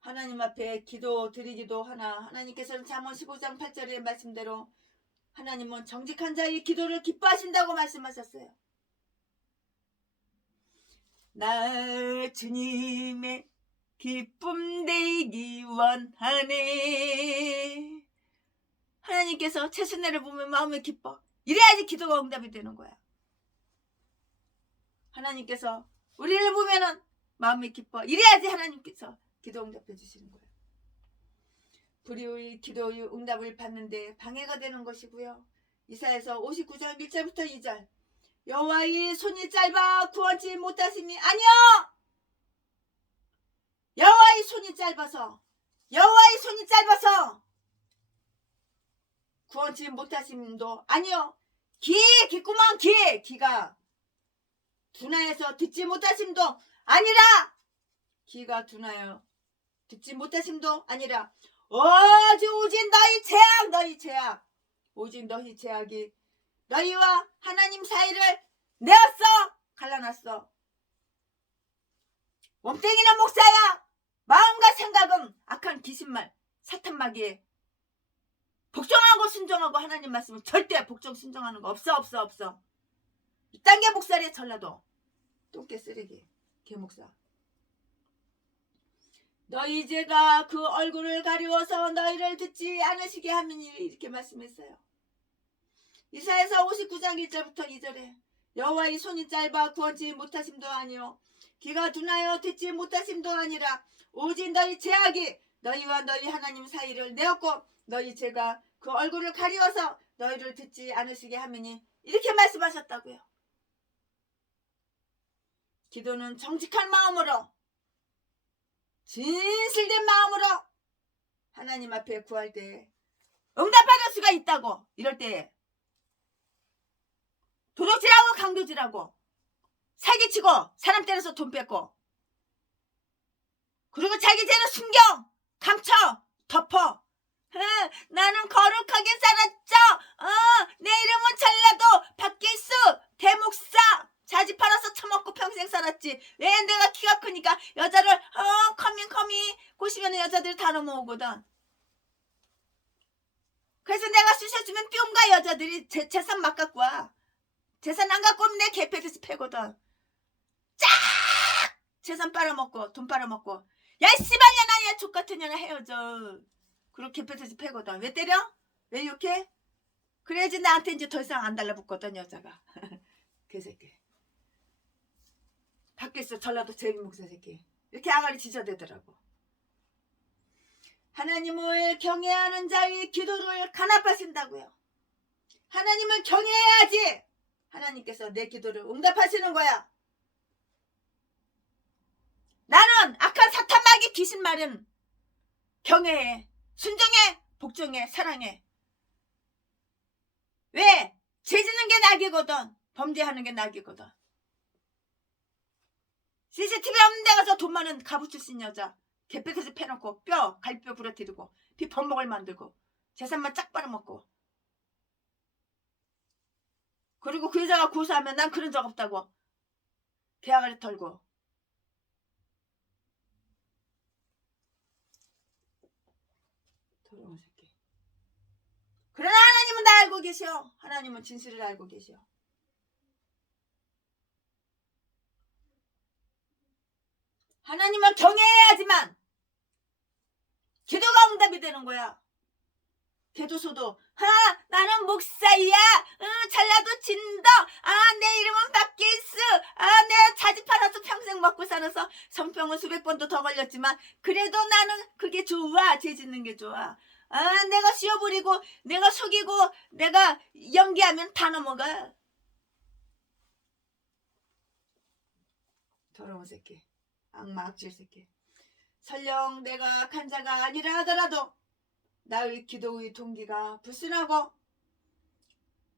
하나님 앞에 기도 드리기도 하나 하나님께서는 잠언 15장 8절의 말씀대로 하나님은 정직한 자의 기도를 기뻐하신다고 말씀하셨어요. 나 주님의 기쁨 되기 원하네. 하나님께서 채순애를 보면 마음이 기뻐. 이래야지 기도가 응답이 되는 거야. 하나님께서 우리를 보면은 마음이 기뻐. 이래야지 하나님께서 기도 응답해 주시는 거예요. 불의의 기도의 응답을 받는데 방해가 되는 것이고요. 이사야서 59장 1절부터 2절 여호와의 손이 짧아 구원치 못하심이 아니요. 여호와의 손이 짧아서 구원치 못하심도 아니요. 기구먼 기가 둔하여서 듣지 못하심도 아니라 귀가 둔하여 듣지 못하심도 아니라 오직 너희 죄악 오직 너희 죄악이 너희와 하나님 사이를 내었어. 갈라놨어. 몸땡이는 목사야. 마음과 생각은 악한 기신말 사탄마귀에 복종하고 순종하고 하나님 말씀은 절대 복종 순종하는 거 없어. 이딴 게 목살이야. 전라도 똥개 쓰레기 개목사. 너희 죄가 그 얼굴을 가리워서 너희를 듣지 않으시게 함이니 이렇게 말씀했어요. 이사야서 59장 1절부터 2절에 여호와의 손이 짧아 구원치 못하심도 아니요 귀가 둔하여 듣지 못하심도 아니라 오직 너희 죄악이 너희와 너희 하나님 사이를 내었고 너희 죄가 그 얼굴을 가리워서 너희를 듣지 않으시게 함이니 이렇게 말씀하셨다고요. 기도는 정직한 마음으로 진실된 마음으로 하나님 앞에 구할 때 응답받을 수가 있다고. 이럴 때 도둑질하고 강도질하고 사기치고 사람 때려서 돈 뺏고 그리고 자기 죄를 숨겨 감춰 덮어. 나는 거룩하게 살았죠. 내 이름은 전라도 박길수 자지 팔아서 처먹고 평생 살았지. 왜 내가 키가 크니까 여자를 커밍 고시면 여자들이 다 넘어오거든. 그래서 내가 쑤셔주면 뿅가 여자들이 재산 막 갖고 와. 재산 안 갖고 오면 내 개패듯이 패거든. 쫙 재산 빨아먹고 돈 빨아먹고 야 씨발년아 야 족같은 년아 헤어져. 그렇게 개패듯이 패거든. 왜 때려? 왜 욕해? 그래야지 나한테 이제 더 이상 안 달라붙거든 여자가. 개새끼. 밖에서 전라도 제비목사 새끼. 이렇게 아가리 지저대더라고. 하나님을 경외하는 자의 기도를 간합하신다고요. 하나님을 경외해야지 하나님께서 내 기도를 응답하시는 거야. 나는 악한 사탄마귀 귀신 말은 경외해, 순종해, 복종해, 사랑해. 왜? 죄짓는 게 낙이거든. 범죄하는 게 낙이거든. CCTV 없는 데 가서 돈 많은 가부 출신 여자 개뼈에서 패놓고 갈비뼈 부러뜨리고 비 범벅을 만들고 재산만 쫙 빨아먹고 그리고 그 여자가 고소하면 난 그런 적 없다고 개아가리 털고. 더러운 새끼. 그러나 하나님은 다 알고 계셔. 하나님은 진실을 알고 계셔. 하나님은 경외해야지만 기도가 응답이 되는 거야. 개도소도 나는 목사야. 전라도 진도. 내 이름은 박길수. 내 자지 팔아서 평생 먹고 살아서 성병은 수백 번도 더 걸렸지만 그래도 나는 그게 좋아. 죄 짓는 게 좋아. 내가 씌워버리고 내가 속이고 내가 연기하면 다 넘어가. 더러운 새끼. 악마 악질 새끼. 설령 내가 악한 자가 아니라 하더라도 나의 기도의 동기가 불순하고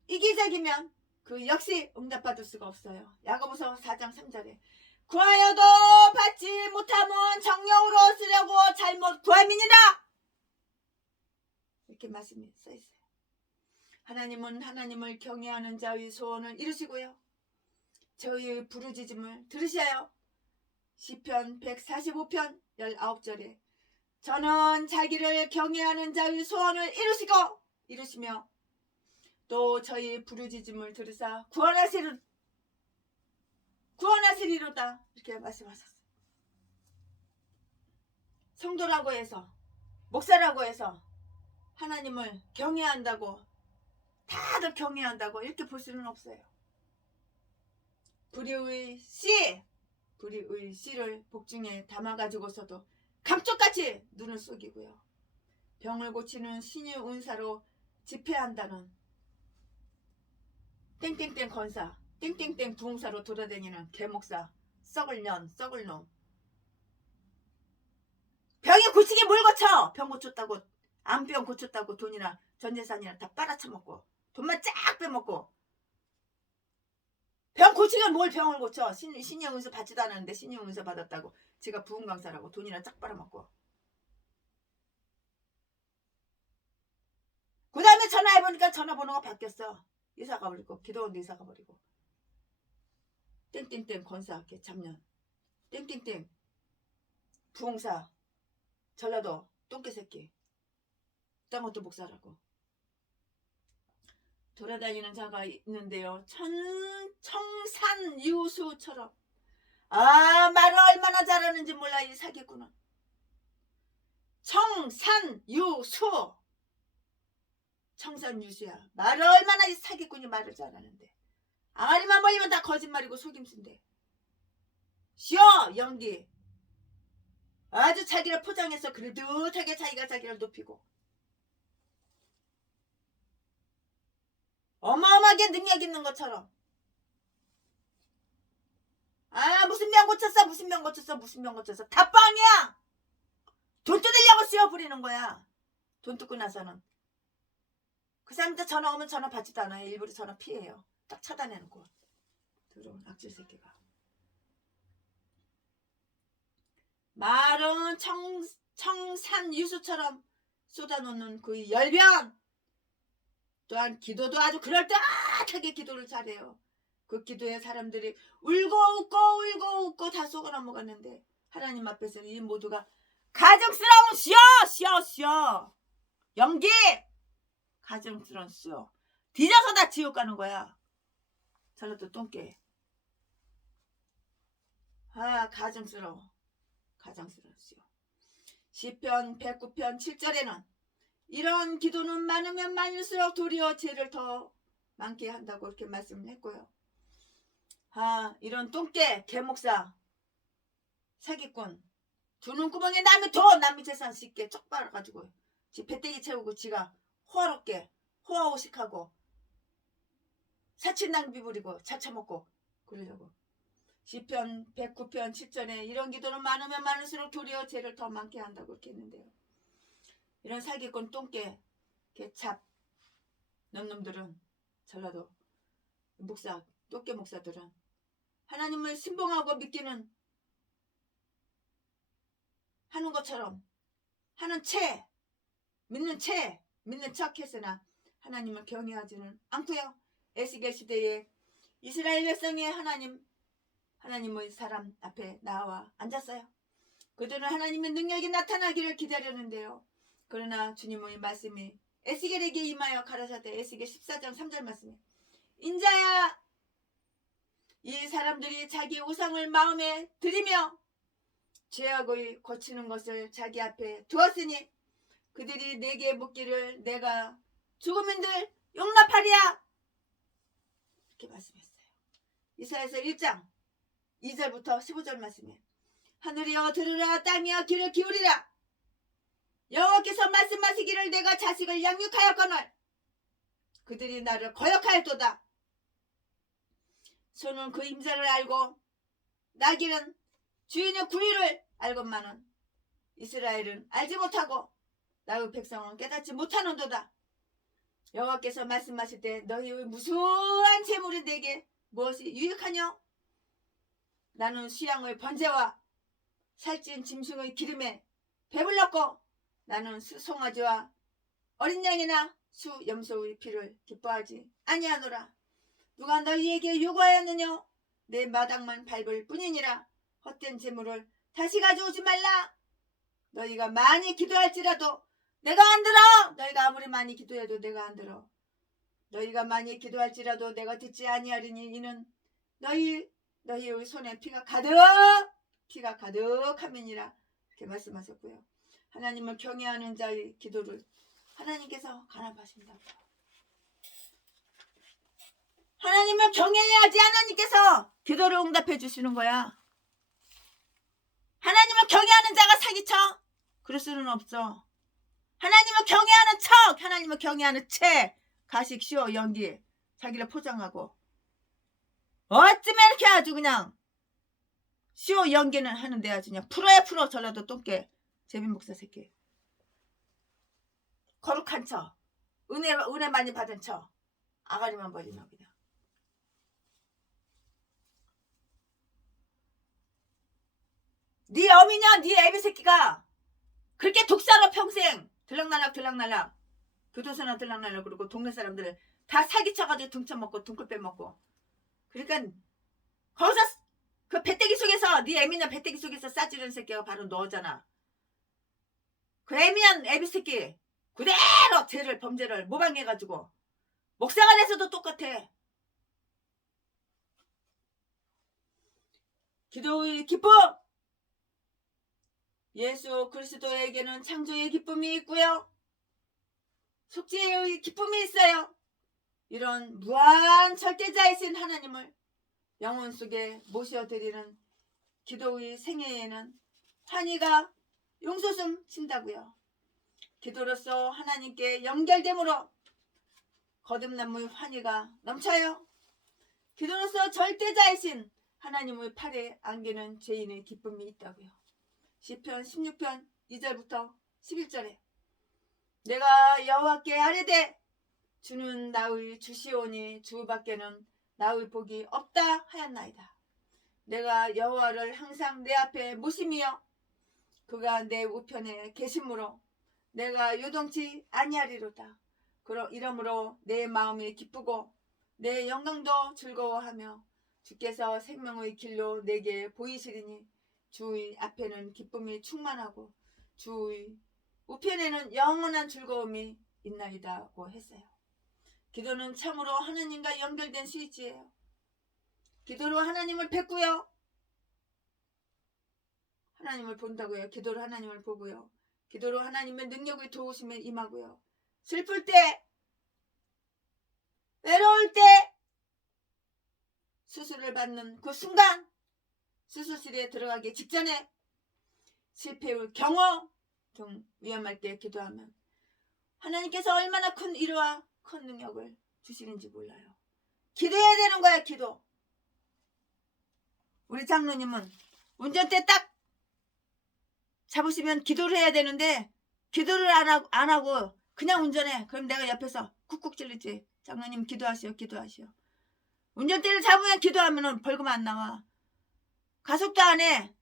이기적이면 그 역시 응답받을 수가 없어요. 야고보서 4장 3절에 구하여도 받지 못하면 정령으로 쓰려고 잘못 구함이니라 이렇게 말씀이 써있어요. 하나님은 하나님을 경외하는 자의 소원을 이루시고요. 저희의 부르짖음을 들으셔요. 시편 145편 19절에 저는 자기를 경외하는 자의 소원을 이루시며 또 저희 부르짖음을 들으사 구원하시리로다 이렇게 말씀하셨어요. 성도라고 해서 목사라고 해서 하나님을 경외한다고 다들 경외한다고 이렇게 볼 수는 없어요. 불의의 씨를 복중에 담아가지고서도 감쪽같이 눈을 속이고요. 병을 고치는 신의 은사로 집회한다는 땡땡땡 권사 땡땡땡 부흥사로 돌아다니는 개목사 썩을 놈. 병이 고치게 뭘 고쳐. 병 고쳤다고 암병 고쳤다고 돈이나 전재산이나 다 빨아쳐먹고 돈만 쫙 빼먹고 병 고치면 뭘 병을 고쳐. 신의 은사 받지도 않았는데 신의 은사 받았다고 제가 부흥 강사라고 돈이나 쫙 빨아먹고 그 다음에 전화해보니까 전화번호가 바뀌었어. 이사가 버리고 기도원도 이사가 버리고 땡땡땡 권사 개참년 땡땡땡 부흥사 전라도 똥개새끼 땅것도 목사라고 돌아다니는 자가 있는데요. 청산유수처럼 말을 얼마나 잘하는지 몰라 이 사기꾼은. 청산유수야. 말을 얼마나 이 사기꾼이 말을 잘하는데 아가리만 벌리면 다 거짓말이고 속임수인데 쉬어 연기. 아주 자기를 포장해서 그래듯하게 자기가 자기를 높이고 어마어마하게 능력 있는 것처럼 무슨 병 고쳤어 다 뻥이야. 돈 뜯으려고 씌워부리는 거야. 돈 뜯고 나서는 그 사람한테 전화 오면 전화 받지도 않아요. 일부러 전화 피해요. 딱 차단해놓고. 더러운 악질 새끼가. 말은 청산유수처럼 쏟아놓는 그 열변. 또한 기도도 아주 그럴듯하게 기도를 잘해요. 그 기도에 사람들이 울고 다 속아 넘어갔는데 하나님 앞에서는 이 모두가 가증스러운 쉬어 연기 가증스러운 쉬어 뒤져서 다 지옥 가는 거야. 저것도 똥개. 가증스러워 쉬어. 시편 109편 7절에는 이런 기도는 많으면 많을수록 도리어 죄를 더 많게 한다고 이렇게 말씀을 했고요. 이런 똥개 개목사 사기꾼 두 눈구멍에 남의 재산 씻게 쪽 빨아가지고 지 배때기 채우고 지가 호화롭게 호화호식하고 사치 낭비 부리고 차차먹고 그러려고. 시편 109편 7절에 이런 기도는 많으면 많을수록 도리어 죄를 더 많게 한다고 이렇게 했는데요. 이런 사기꾼 똥개 개찹 놈들은 전라도 목사 똥개 목사들은 하나님을 신봉하고 믿기는 하는 것처럼 하는 믿는 척 했으나 하나님을 경외하지는 않고요. 에스겔 시대에 이스라엘 백성의 하나님의 사람 앞에 나와 앉았어요. 그들은 하나님의 능력이 나타나기를 기다렸는데요. 그러나 주님의 말씀이 에스겔에게 임하여 가라사대 에스겔 14장 3절 말씀에 인자야 이 사람들이 자기 우상을 마음에 들이며 죄악을 고치는 것을 자기 앞에 두었으니 그들이 내게 묻기를 내가 죽음인들 용납하리야 이렇게 말씀했어요. 이사야서 1장 2절부터 15절 말씀에 하늘이여 들으라 땅이여 귀를 기울이라 여호와께서 말씀하시기를 내가 자식을 양육하였거늘 그들이 나를 거역하였도다. 소는 그 임자를 알고 나귀는 주인의 구리를 알건만은 이스라엘은 알지 못하고 나의 백성은 깨닫지 못하는도다. 여호와께서 말씀하실 때 너희의 무수한 재물이 내게 무엇이 유익하냐? 나는 수양의 번제와 살찐 짐승의 기름에 배불렀고 나는 송아지와 어린 양이나 수 염소의 피를 기뻐하지 아니하노라. 누가 너희에게 요구하였느냐? 내 마당만 밟을 뿐이니라. 헛된 재물을 다시 가져오지 말라. 너희가 많이 기도할지라도 내가 안 들어. 너희가 아무리 많이 기도해도 내가 안 들어. 너희가 많이 기도할지라도 내가 듣지 아니하리니 이는 너희의 손에 피가 가득함이니라. 이렇게 말씀하셨고요. 하나님을 경외하는 자의 기도를 하나님께서 간합하신다. 하나님을 경외하지 하나님께서 기도를 응답해 주시는 거야. 하나님을 경외하는 자가 사기쳐? 그럴 수는 없어. 하나님을 경외하는 척, 하나님을 경외하는 채 가식, 시오, 연기 자기를 포장하고 어쩌면 이렇게 아주 그냥 시오 연기는 하는데 아주 그냥 풀어 전라도 똥개 재빈 목사 새끼 거룩한 척 은혜 많이 받은 척 아가리만 버리나 그냥. 네 어미냐 네 애비 새끼가 그렇게 독사로 평생 들락날락 교도소나 들락날락 그러고 동네 사람들을 다 사기쳐가지고 등쳐먹고 등골 빼먹고 그러니까 거기서 그 배때기 속에서 네 애미냐 배때기 속에서 싸지른 새끼가 바로 너잖아. 그 애미한 애비 새끼 그대로 범죄를 모방해가지고 목사가 돼서도 똑같아. 기도의 기쁨 예수 그리스도에게는 창조의 기쁨이 있고요. 속죄의 기쁨이 있어요. 이런 무한 절대자이신 하나님을 영혼 속에 모셔드리는 기도의 생애에는 환희가 용솟음 친다고요. 기도로서 하나님께 연결됨으로 거듭남의 환희가 넘쳐요. 기도로서 절대자이신 하나님의 팔에 안기는 죄인의 기쁨이 있다고요. 시편 16편 2절부터 11절에 내가 여호와께 아뢰되 주는 나의 주시오니 주밖에는 나의 복이 없다 하였나이다. 내가 여호와를 항상 내 앞에 모심이여 그가 내 우편에 계심으로 내가 요동치 아니하리로다. 이러므로 내 마음이 기쁘고 내 영광도 즐거워하며 주께서 생명의 길로 내게 보이시리니 주의 앞에는 기쁨이 충만하고 주의 우편에는 영원한 즐거움이 있나이다고 했어요. 기도는 참으로 하나님과 연결된 스위치예요. 기도로 하나님을 뵙고요. 하나님을 본다고요. 기도로 하나님을 보고요. 기도로 하나님의 능력의 도우심에 임하고요. 슬플 때, 외로울 때, 수술을 받는 그 순간, 수술실에 들어가기 직전에 실패의 경험 등 위험할 때 기도하면 하나님께서 얼마나 큰 위로와 큰 능력을 주시는지 몰라요. 기도해야 되는 거야. 기도. 우리 장로님은 운전대 딱 잡으시면 기도를 해야 되는데 기도를 안 하고 그냥 운전해. 그럼 내가 옆에서 쿡쿡 찔리지. 장로님 기도하시오. 기도하시오. 운전대를 잡으면 기도하면 벌금 안 나와. 가속도 안 해.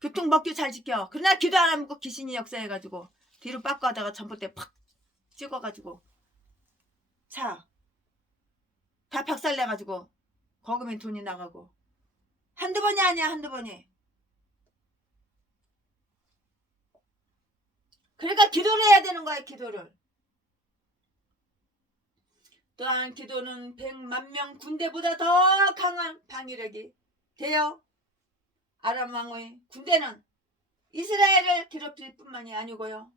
교통법규 잘 지켜. 그러나 기도 안 하면 꼭 귀신이 역사해가지고 뒤로 빠꾸 하다가 전봇대 팍 찍어가지고 차 다 박살내가지고 거금에 돈이 나가고. 한두 번이 아니야. 한두 번이. 그러니까 기도를 해야 되는 거야. 기도를. 또한 기도는 100만 명 군대보다 더 강한 방위력이 되어 아람 왕의 군대는 이스라엘을 괴롭힐 뿐만이 아니고요.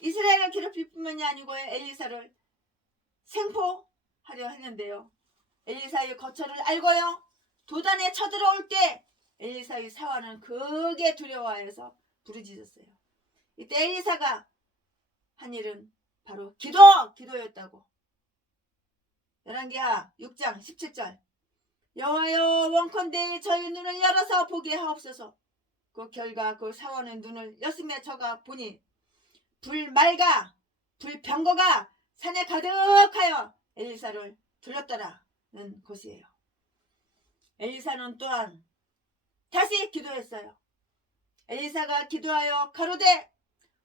이스라엘을 괴롭힐 뿐만이 아니고요. 엘리사를 생포하려 했는데요. 엘리사의 거처를 알고요. 도단에 쳐들어올 때 엘리사의 사환은 크게 두려워해서 부르짖었어요. 이때 엘리사가 한 일은 바로 기도였다고. 열왕기하 6장 17절 여호와여 원컨대 저희 눈을 열어서 보게 하옵소서. 그 결과 그 사원의 눈을 여슴에 저가 보니 불말과 불병거가 산에 가득하여 엘리사를 둘렀더라는 곳이에요. 엘리사는 또한 다시 기도했어요. 엘리사가 기도하여 가로되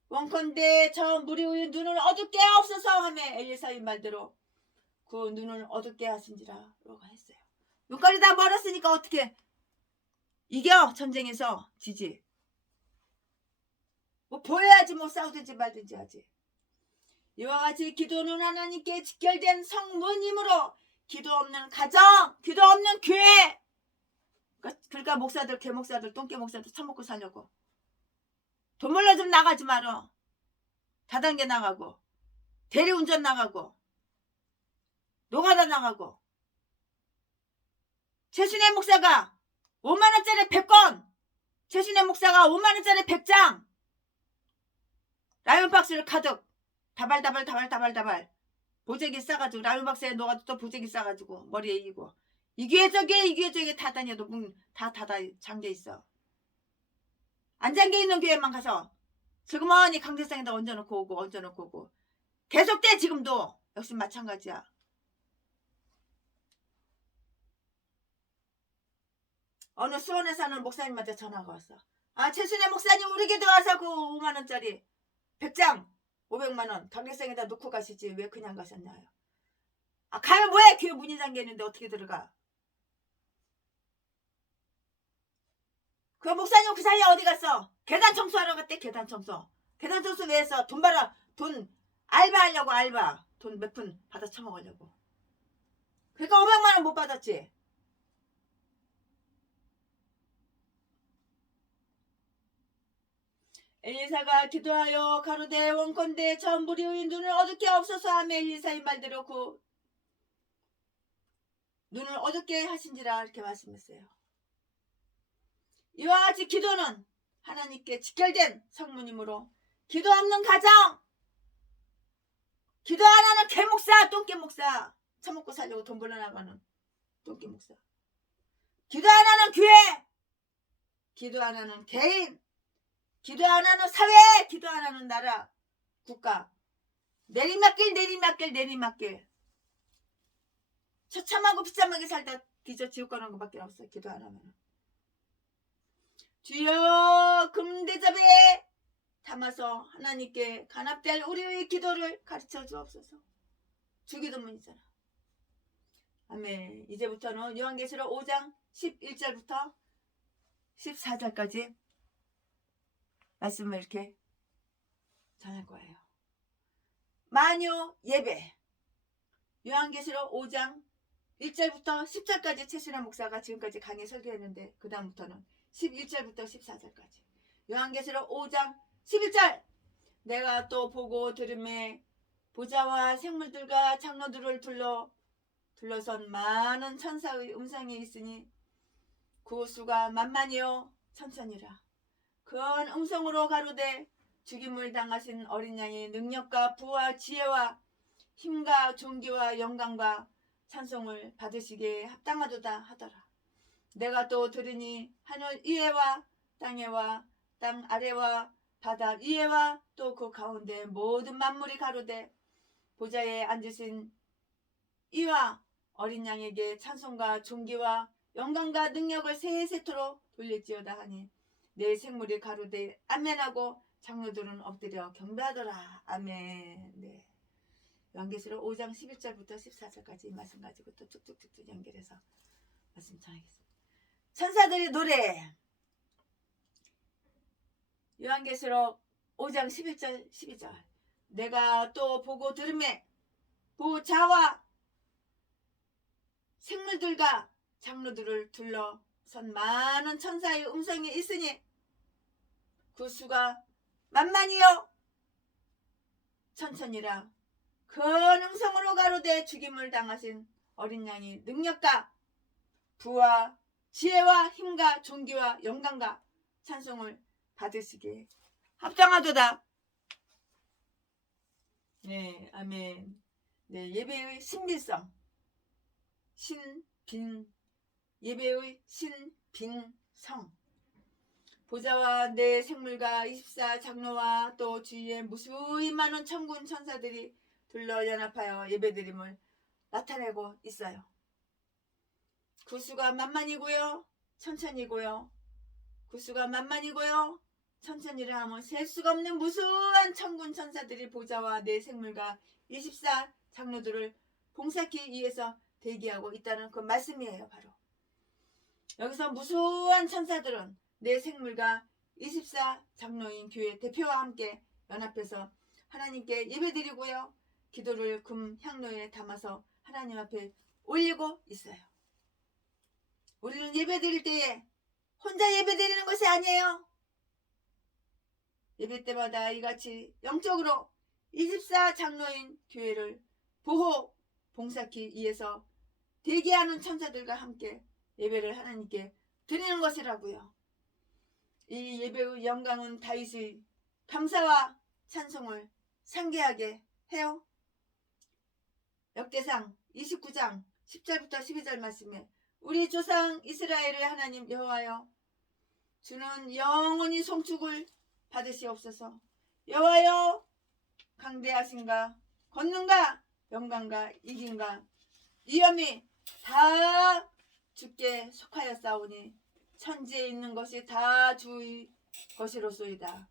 원컨대 저 무리의 눈을 어둡게 하옵소서 하며 엘리사의 말대로 그 눈을 어둡게 하신지라고 했어요. 눈깔이 다 멀었으니까 어떻게 이겨? 전쟁에서 지지. 뭐 보여야지 뭐 싸우든지 말든지 하지. 이와 같이 기도는 하나님께 직결된 성문이므로 기도 없는 가정, 기도 없는 교회. 그러니까 목사들, 개목사들, 똥개 목사들 처먹고 살려고. 돈 몰라 좀 나가지 말어. 다단계 나가고 대리운전 나가고 노가다 나가고. 최순애 목사가 5만원짜리 100건, 최순애 목사가 5만원짜리 100장 라면 박스를 가득 다발 보재기 싸가지고 라면 박스에 녹아도 또 보재기 싸가지고 머리에 이고 이 귀에 저기에 다 다녀도 문 다 잠겨있어. 안 잠겨있는 교회만 가서 슬그머니 강대상에다 얹어놓고 오고 계속돼. 지금도 역시 마찬가지야. 어느 수원에 사는 목사님한테 전화가 왔어. 아, 최순애 목사님 우리 교회 와서 그 5만원짜리 100장 500만원 강대상에다 놓고 가시지 왜 그냥 가셨나요? 아, 가면 뭐해? 교회 문이 잠겨있는데 어떻게 들어가? 그 목사님 그 사이에 어디 갔어? 계단 청소하러 갔대. 계단 청소 왜 했어? 돈 알바하려고. 알바 돈 몇 푼 받아 처먹으려고. 그러니까 500만원 못 받았지. 엘리사가 기도하여 가로되 원컨대 저 무리의 눈을 어둡게 하옵소서 하며 엘리사의 말대로 그 눈을 어둡게 하신지라 이렇게 말씀했어요. 이와 같이 기도는 하나님께 직결된 성문이므로 기도 없는 가정, 기도 안 하는 개목사, 똥개목사, 처먹고 살려고 돈 벌어나가는 똥개목사, 기도 안 하는 교회, 기도 안 하는 개인, 기도 안 하는 사회, 기도 안 하는 나라, 국가, 내리막길 처참하고 비참하게 살다 뒤져 지옥 가는 것밖에 없어. 기도 안 하면. 주여 금대접에 담아서 하나님께 간합될 우리의 기도를 가르쳐 주옵소서. 주기도문이잖아. 아멘. 이제부터는 요한계시록 5장 11절부터 14절까지 말씀을 이렇게 전할 거예요. 만유 예배. 요한계시록 5장 1절부터 10절까지 최순환 목사가 지금까지 강의 설교했는데 그 다음부터는 11절부터 14절까지. 요한계시록 5장 11절. 내가 또 보고 들음에 보좌와 생물들과 장로들을 둘러선 많은 천사의 음성이 있으니 그 수가 만만이요 천천이라. 큰 음성으로 가로되 죽임을 당하신 어린 양의 능력과 부와 지혜와 힘과 존귀와 영광과 찬송을 받으시기에 합당하도다 하더라. 내가 또 들으니 하늘 위에와 땅에와 땅 아래와 바다 위에와 또 그 가운데 모든 만물이 가로되 보좌에 앉으신 이와 어린 양에게 찬송과 존귀와 영광과 능력을 세세토록 돌릴지어다 하니 내 생물이 가로되 아멘하고 장로들은 엎드려 경배하더라. 아멘. 네. 요한계시록 5장 11절부터 14절까지 이 말씀 가지고 또 쭉쭉쭉쭉 연결해서 말씀 전하겠습니다. 천사들의 노래. 요한계시록 5장 11절 12절. 내가 또 보고 들음에 보좌와 생물들과 장로들을 둘러선 많은 천사의 음성이 있으니 그 수가 만만이요 천천이라. 큰 음성으로 가로되 죽임을 당하신 어린 양이 능력과 부와 지혜와 힘과 존귀와 영광과 찬송을 받으시기에 합당하도다. 네, 아멘. 네, 예배의 신빙성. 예배의 신빙성. 보좌와 내 생물과 24 장로와 또 주위에 무수히 많은 천군 천사들이 둘러 연합하여 예배드림을 나타내고 있어요. 그 수가 만만이고요 천천이고요. 그 수가 만만이고요 천천이라 하면 셀 수가 없는 무수한 천군 천사들이 보좌와 내 생물과 24 장로들을 봉사하기 위해서 대기하고 있다는 그 말씀이에요. 바로 여기서 무수한 천사들은 내 생물과 24 장로인 교회 대표와 함께 연합해서 하나님께 예배드리고요 기도를 금 향로에 담아서 하나님 앞에 올리고 있어요. 우리는 예배드릴 때에 혼자 예배드리는 것이 아니에요. 예배 때마다 이같이 영적으로 24 장로인 교회를 보호 봉사하기 위해서 대기하는 천사들과 함께 예배를 하나님께 드리는 것이라고요. 이 예배의 영광은 다윗의 감사와 찬송을 상기하게 해요. 역대상 29장 10절부터 12절 말씀에 우리 조상 이스라엘의 하나님 여호와여 주는 영원히 송축을 받으시옵소서. 여호와여 강대하신가 권능과 영광과 이김과 위엄이 다 주께 속하였사오니 천지에 있는 것이 다 주의 것이로소이다.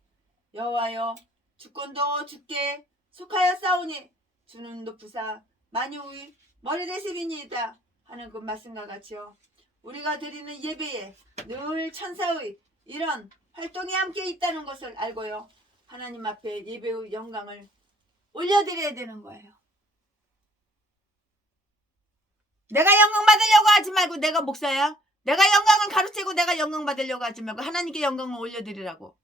여호와여 주권도 주께 속하였사오니 주는 높으사 만유의 머리대심이니이다 하는 그 말씀과 같이요. 우리가 드리는 예배에 늘 천사의 이런 활동이 함께 있다는 것을 알고요. 하나님 앞에 예배의 영광을 올려드려야 되는 거예요. 내가 영광 받으려고 하지 말고 내가 목사야. 내가 영광을 가르치고 내가 영광 받으려고 하지 말고 하나님께 영광을 올려드리라고.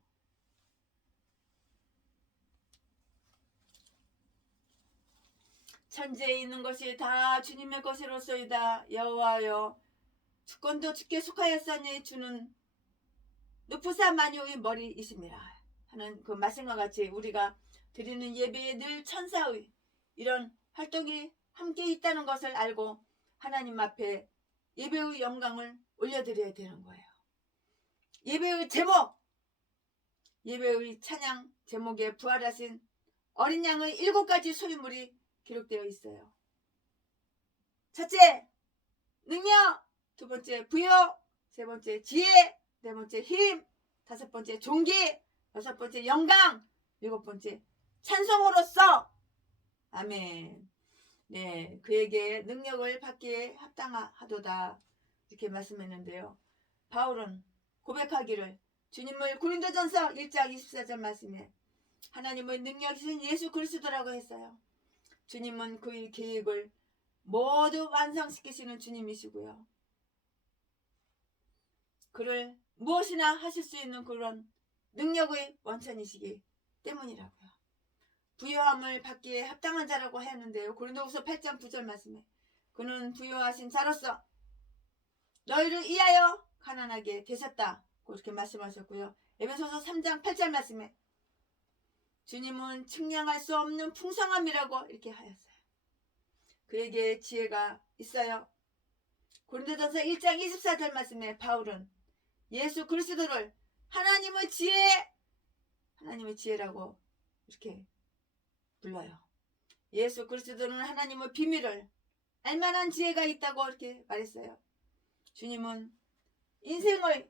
천지에 있는 것이 다 주님의 것이로소이다. 여호와여 주권도 주께 속하였사니 주는 높으사 만유의 머리이심이라 하는 그 말씀과 같이 우리가 드리는 예배에 늘 천사의 이런 활동이 함께 있다는 것을 알고 하나님 앞에 예배의 영광을 올려드려야 되는 거예요. 예배의 제목, 예배의 찬양 제목에 부활하신 어린 양의 7가지 소유물이 기록되어 있어요. 첫째, 능력. 두 번째, 부여. 세 번째, 지혜. 네 번째, 힘. 다섯 번째, 존귀. 여섯 번째, 영광. 일곱 번째, 찬송으로서. 아멘. 네, 그에게 능력을 받기에 합당하도다 이렇게 말씀했는데요. 바울은 고백하기를 주님을 고린도전서 1장 24절 말씀에 하나님의 능력이신 예수 그리스도라고 했어요. 주님은 그의 계획을 모두 완성시키시는 주님이시고요. 그를 무엇이나 하실 수 있는 그런 능력의 원천이시기 때문이라고요. 부요함을 받기에 합당한 자라고 했는데요. 고린도후서 8장 9절 말씀에 그는 부요하신 자로서 너희를 위하여 가난하게 되셨다 그렇게 말씀하셨고요. 에베소서 3장 8절 말씀에 주님은 측량할 수 없는 풍성함이라고 이렇게 하였어요. 그에게 지혜가 있어요. 고린도전서 1장 24절 말씀에 바울은 예수 그리스도를 하나님의 지혜라고 이렇게 불러요. 예수 그리스도는 하나님의 비밀을 알만한 지혜가 있다고 이렇게 말했어요. 주님은 인생의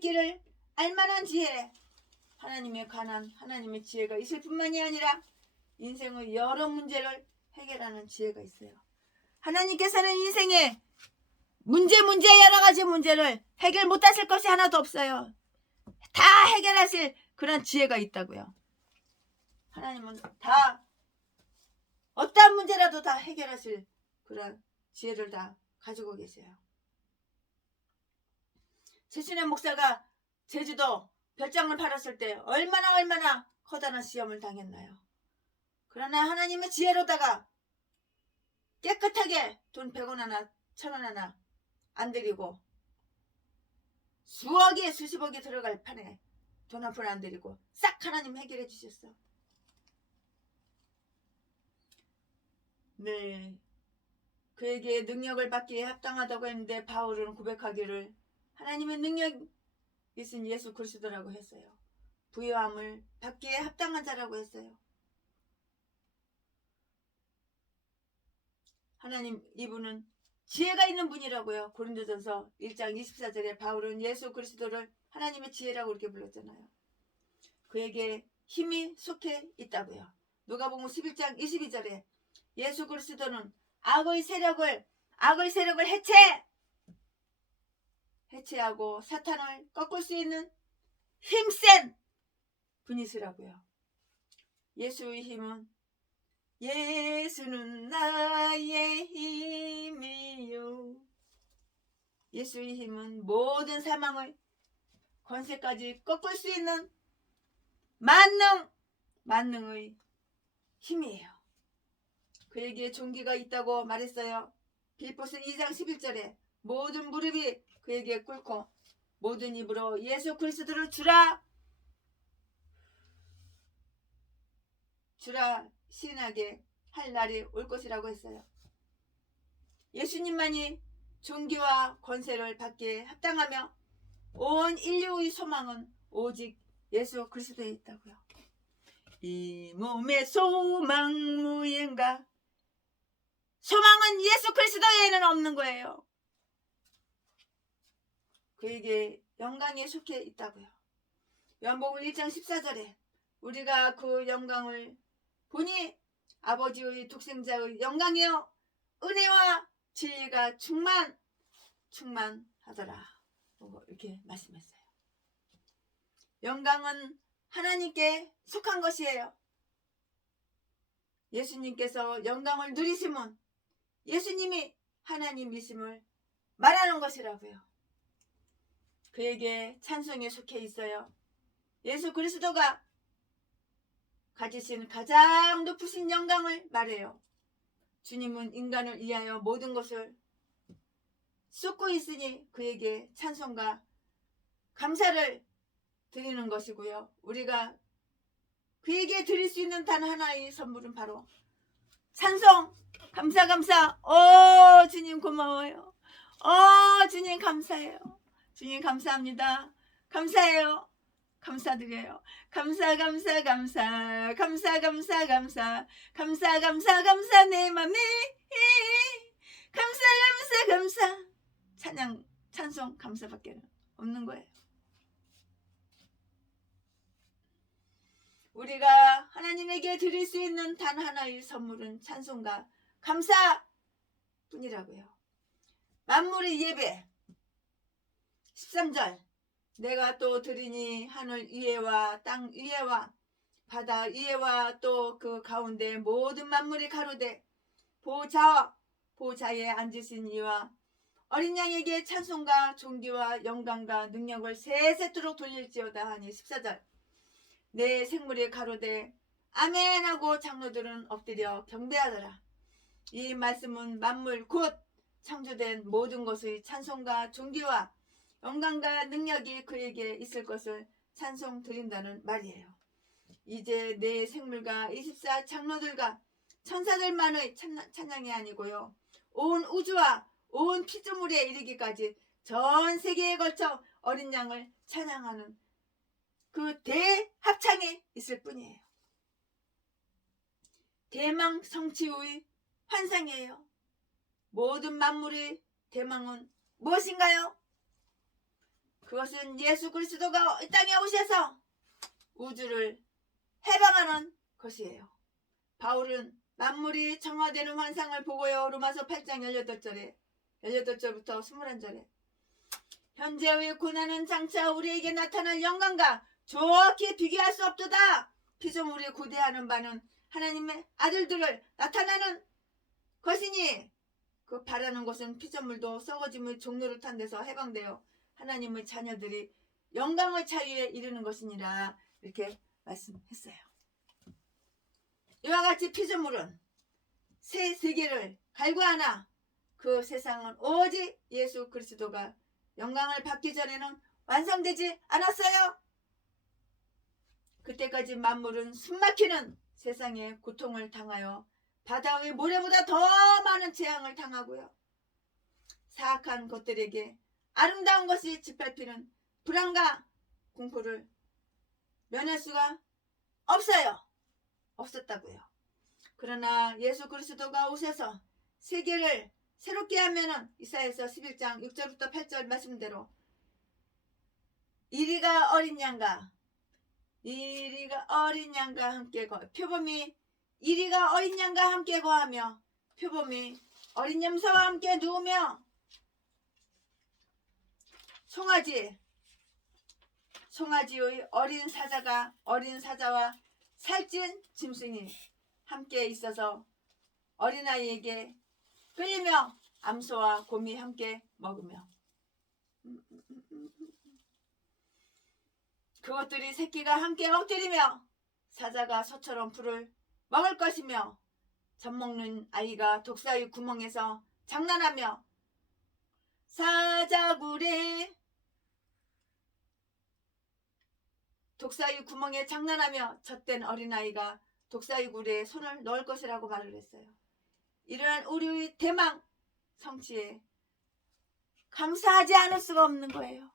길을 알만한 지혜, 하나님에 관한 하나님의 지혜가 있을 뿐만이 아니라 인생의 여러 문제를 해결하는 지혜가 있어요. 하나님께서는 인생에 문제 여러 가지 문제를 해결 못하실 것이 하나도 없어요. 다 해결하실 그런 지혜가 있다고요. 하나님은 다 어떠한 문제라도 다 해결하실 그런 지혜를 다 가지고 계세요. 최신의 목사가 제주도 별장을 팔았을 때 얼마나 커다란 시험을 당했나요? 그러나 하나님의 지혜로다가 깨끗하게 돈 100원 하나 1000원 하나 안 드리고 수억이 수십억이 들어갈 판에 돈 한 푼 안 드리고 싹 하나님 해결해 주셨어. 네, 그에게 능력을 받기에 합당하다고 했는데 바울은 고백하기를 하나님의 능력이신 예수 그리스도라고 했어요. 부요함을 받기에 합당한 자라고 했어요. 하나님 이분은 지혜가 있는 분이라고요. 고린도전서 1장 24절에 바울은 예수 그리스도를 하나님의 지혜라고 이렇게 불렀잖아요. 그에게 힘이 속해 있다고요. 누가복음 11장 22절에 예수 그리스도는 악의 세력을 해체하고 사탄을 꺾을 수 있는 힘센 분이시라고요. 예수의 힘은 예수는 나의 힘이요. 예수의 힘은 모든 사망의 권세까지 꺾을 수 있는 만능의 힘이에요. 그에게 종기가 있다고 말했어요. 빌립보서 2장 11절에 모든 무릎이 그에게 꿇고 모든 입으로 예수 그리스도를 주라 시인하게 할 날이 올 것이라고 했어요. 예수님만이 존귀와 권세를 받기에 합당하며 온 인류의 소망은 오직 예수 그리스도에 있다고요. 이 몸의 소망 무인가? 소망은 예수 그리스도에는 없는 거예요. 그에게 영광에 속해 있다고요. 요한복음 1장 14절에 우리가 그 영광을 보니 아버지의 독생자의 영광이요 은혜와 진리가 충만하더라 이렇게 말씀했어요. 영광은 하나님께 속한 것이에요. 예수님께서 영광을 누리시면 예수님이 하나님이심을 말하는 것이라고요. 그에게 찬송에 속해 있어요. 예수 그리스도가 가지신 가장 높으신 영광을 말해요. 주님은 인간을 위하여 모든 것을 쏟고 있으니 그에게 찬송과 감사를 드리는 것이고요. 우리가 그에게 드릴 수 있는 단 하나의 선물은 바로 찬송, 감사. 주님 고마워요. 주님 감사해요. 주님 감사합니다. 감사해요. 감사드려요. 감사 내 맘에 감사 찬송 감사밖에 없는 거예요. 우리가 하나님의 하나님에게 드릴 수 있는 단 하나의 선물은 찬송과 감사 뿐이라고요. 만물의 예배 13절 내가 또 드리니 하늘 위에와 땅 위에와 바다 위에와 또 그 가운데 모든 만물이 가로되 보좌에 앉으신 이와 어린 양에게 찬송과 존귀와 영광과 능력을 세세토록 돌릴지어다 하니 14절 내 생물이 가로되 아멘 하고 장로들은 엎드려 경배하더라. 이 말씀은 만물 곧 창조된 모든 것의 찬송과 존귀와 영광과 능력이 그에게 있을 것을 찬송 드린다는 말이에요. 이제 내 생물과 24 장로들과 천사들만의 찬양이 아니고요. 온 우주와 온 피조물에 이르기까지 전 세계에 걸쳐 어린 양을 찬양하는 그 대합창이 있을 뿐이에요. 대망성취의 환상이에요. 모든 만물의 대망은 무엇인가요? 그것은 예수 그리스도가 이 땅에 오셔서 우주를 해방하는 것이에요. 바울은 만물이 정화되는 환상을 보고요. 로마서 8장 18절부터 21절에 현재의 고난은 장차 우리에게 나타날 영광과 좋게 비교할 수 없도다. 피조물이 고대하는 바는 하나님의 아들들을 나타나는 것이니 그 바라는 것은 피조물도 썩어짐의 종로를 탄 데서 해방되어 하나님의 자녀들이 영광의 자유에 이르는 것이니라 이렇게 말씀했어요. 이와 같이 피조물은 새 세계를 갈구하나 그 세상은 오직 예수 그리스도가 영광을 받기 전에는 완성되지 않았어요. 그때까지 만물은 숨막히는 세상의 고통을 당하여 바다의 모래보다 더 많은 재앙을 당하고요. 사악한 것들에게 아름다운 것이 짓밟히는 불안과 공포를 면할 수가 없었다고요. 그러나 예수 그리스도가 오셔서 세계를 새롭게 하면은 이사야서 11장 6절부터 8절 말씀대로 이리가 어린 양과 함께 표범이 이리가 어린 양과 함께 거하며 표범이 어린 염소와 함께 누우며 송아지의 어린 사자와 살찐 짐승이 함께 있어서 어린아이에게 끌리며 암소와 곰이 함께 먹으며 그것들이 새끼가 함께 엎드리며 사자가 소처럼 풀을 먹을 것이며 젖먹는 아이가 독사의 구멍에서 장난하며 사자굴에 독사의 구멍에 장난하며 젖된 어린아이가 독사의 굴에 손을 넣을 것이라고 말을 했어요. 이러한 우리의 대망 성취에 감사하지 않을 수가 없는 거예요.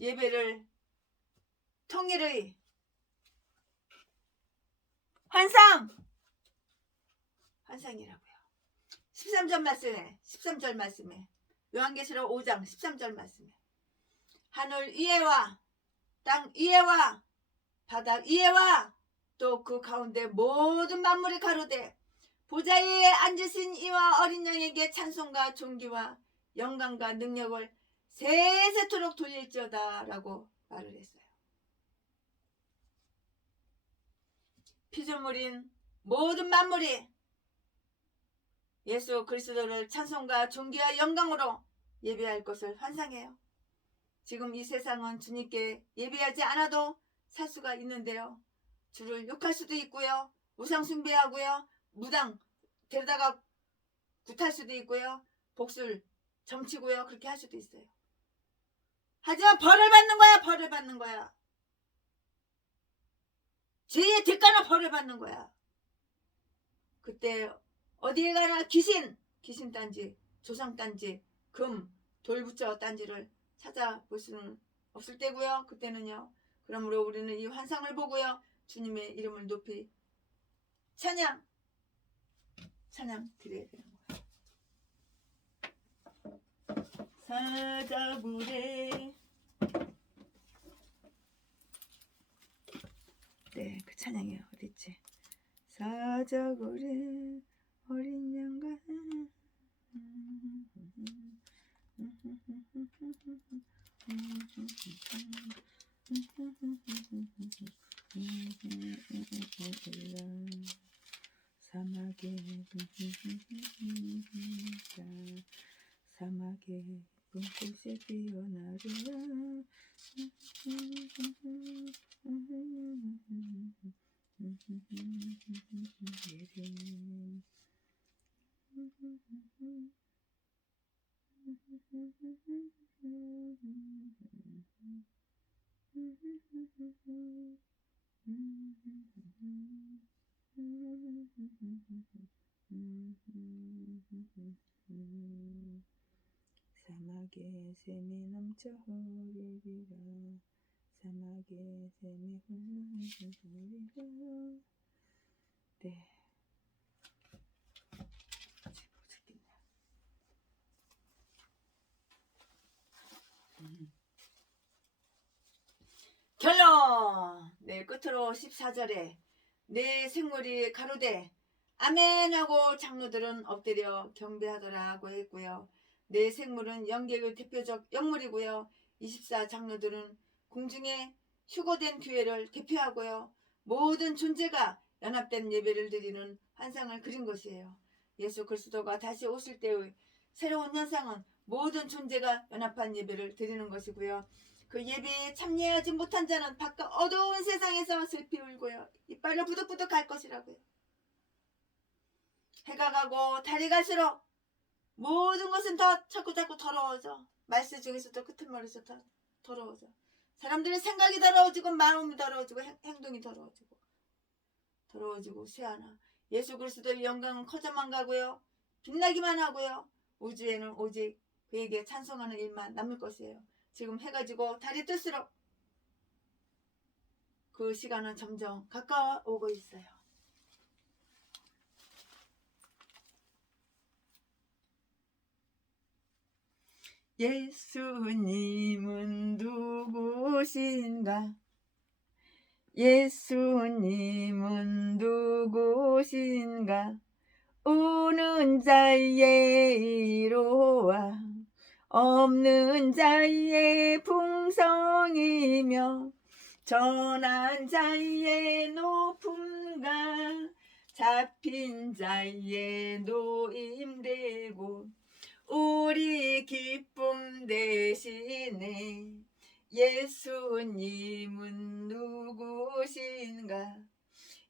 예배를 통일의 환상이라고요. 13절 말씀에 요한계시록 5장 13절 말씀에 하늘 위에와 땅 위에와 바다 위에와 또 그 가운데 모든 만물이 가로되 보좌에 앉으신 이와 어린 양에게 찬송과 존귀와 영광과 능력을 세세토록 돌릴지어다 라고 말을 했어요. 피조물인 모든 만물이 예수 그리스도를 찬송과 존귀와 영광으로 예배할 것을 환상해요. 지금 이 세상은 주님께 예배하지 않아도 살 수가 있는데요. 주를 욕할 수도 있고요. 우상 숭배하고요. 무당 데려다가 굿할 수도 있고요. 복술 점치고요. 그렇게 할 수도 있어요. 하지만 벌을 받는 거야. 죄의 대가는 벌을 받는 거야. 그때 어디에 가나 귀신 딴지, 조상 딴지, 금, 돌부처 딴지를 찾아볼 수는 없을 때고요. 그때는요. 그러므로 우리는 이 환상을 보고요. 주님의 이름을 높이 찬양 드려야 되는 거예요. 사자굴에 찬양해요. 어딨지? 사자고래 어린 양가 사막에 사막에 봄꽃이 피어나리라 사막에 샘이 넘쳐 흐르리라 사막에 샘이 흐르리라 네 결론! 네, 끝으로 14절에 내 생물이 가로되 아멘 하고 장로들은 엎드려 경배하더라고 했고요. 내 생물은 영계의 대표적 영물이고요. 24 장로들은 공중에 휴거된 교회를 대표하고요. 모든 존재가 연합된 예배를 드리는 환상을 그린 것이에요. 예수 그리스도가 다시 오실 때의 새로운 현상은 모든 존재가 연합한 예배를 드리는 것이고요. 그 예배에 참여하지 못한 자는 바깥 어두운 세상에서 슬피 울고요. 이빨을 부득부득 할 것이라고요. 해가 가고 달이 갈수록 모든 것은 다 자꾸 더러워져. 말세 중에서도 끄트머리에서 다 더러워져. 사람들의 생각이 더러워지고 마음이 더러워지고 행동이 더러워지고 쇠하나 예수 그리스도의 영광은 커져만 가고요. 빛나기만 하고요. 우주에는 오직 그에게 찬송하는 일만 남을 것이에요. 지금 해가 지고 달이 뜰수록 그 시간은 점점 가까워오고 있어요. 예수님은 누구신가? 예수님은 누구신가? 우는 자의 이로와 없는 자의 풍성이며 전한 자의 높음과 잡힌 자의 노임되고 우리 기쁨 대신에 예수님은 누구신가?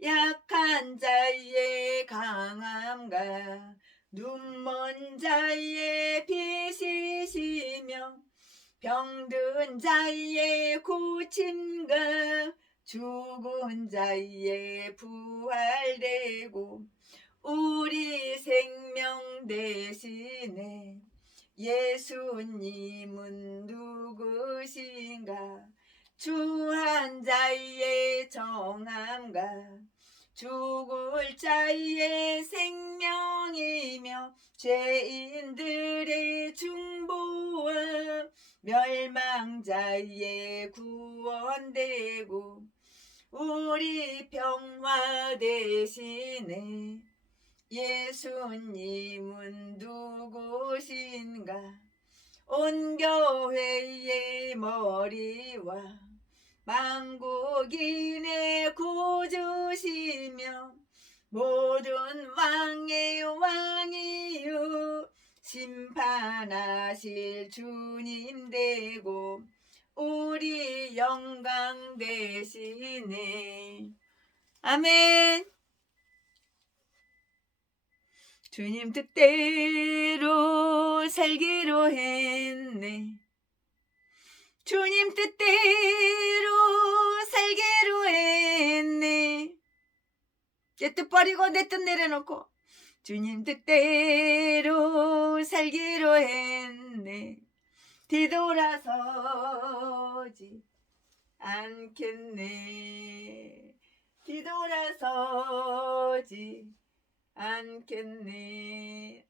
약한 자의 강함과 눈먼 자의 빛이시며 병든 자의 고침과 죽은 자의 부활되고 우리 생명 대신에 예수님은 누구신가? 주한 자의 정함과 죽을 자의 생명이며 죄인들의 중보와 멸망자의 구원되고 우리 평화 대신에 예수님은 누구신가? 온 교회의 머리와 만국인의 구주시며 모든 왕의 왕이요 심판하실 주님 되고 우리 영광 되시네. 아멘. 주님 뜻대로 살기로 했네. 주님 뜻대로 살기로 했네. 내 뜻 버리고 내 뜻 내려놓고 주님 뜻대로 살기로 했네. 뒤돌아서지 않겠네. 뒤돌아서지 않겠네.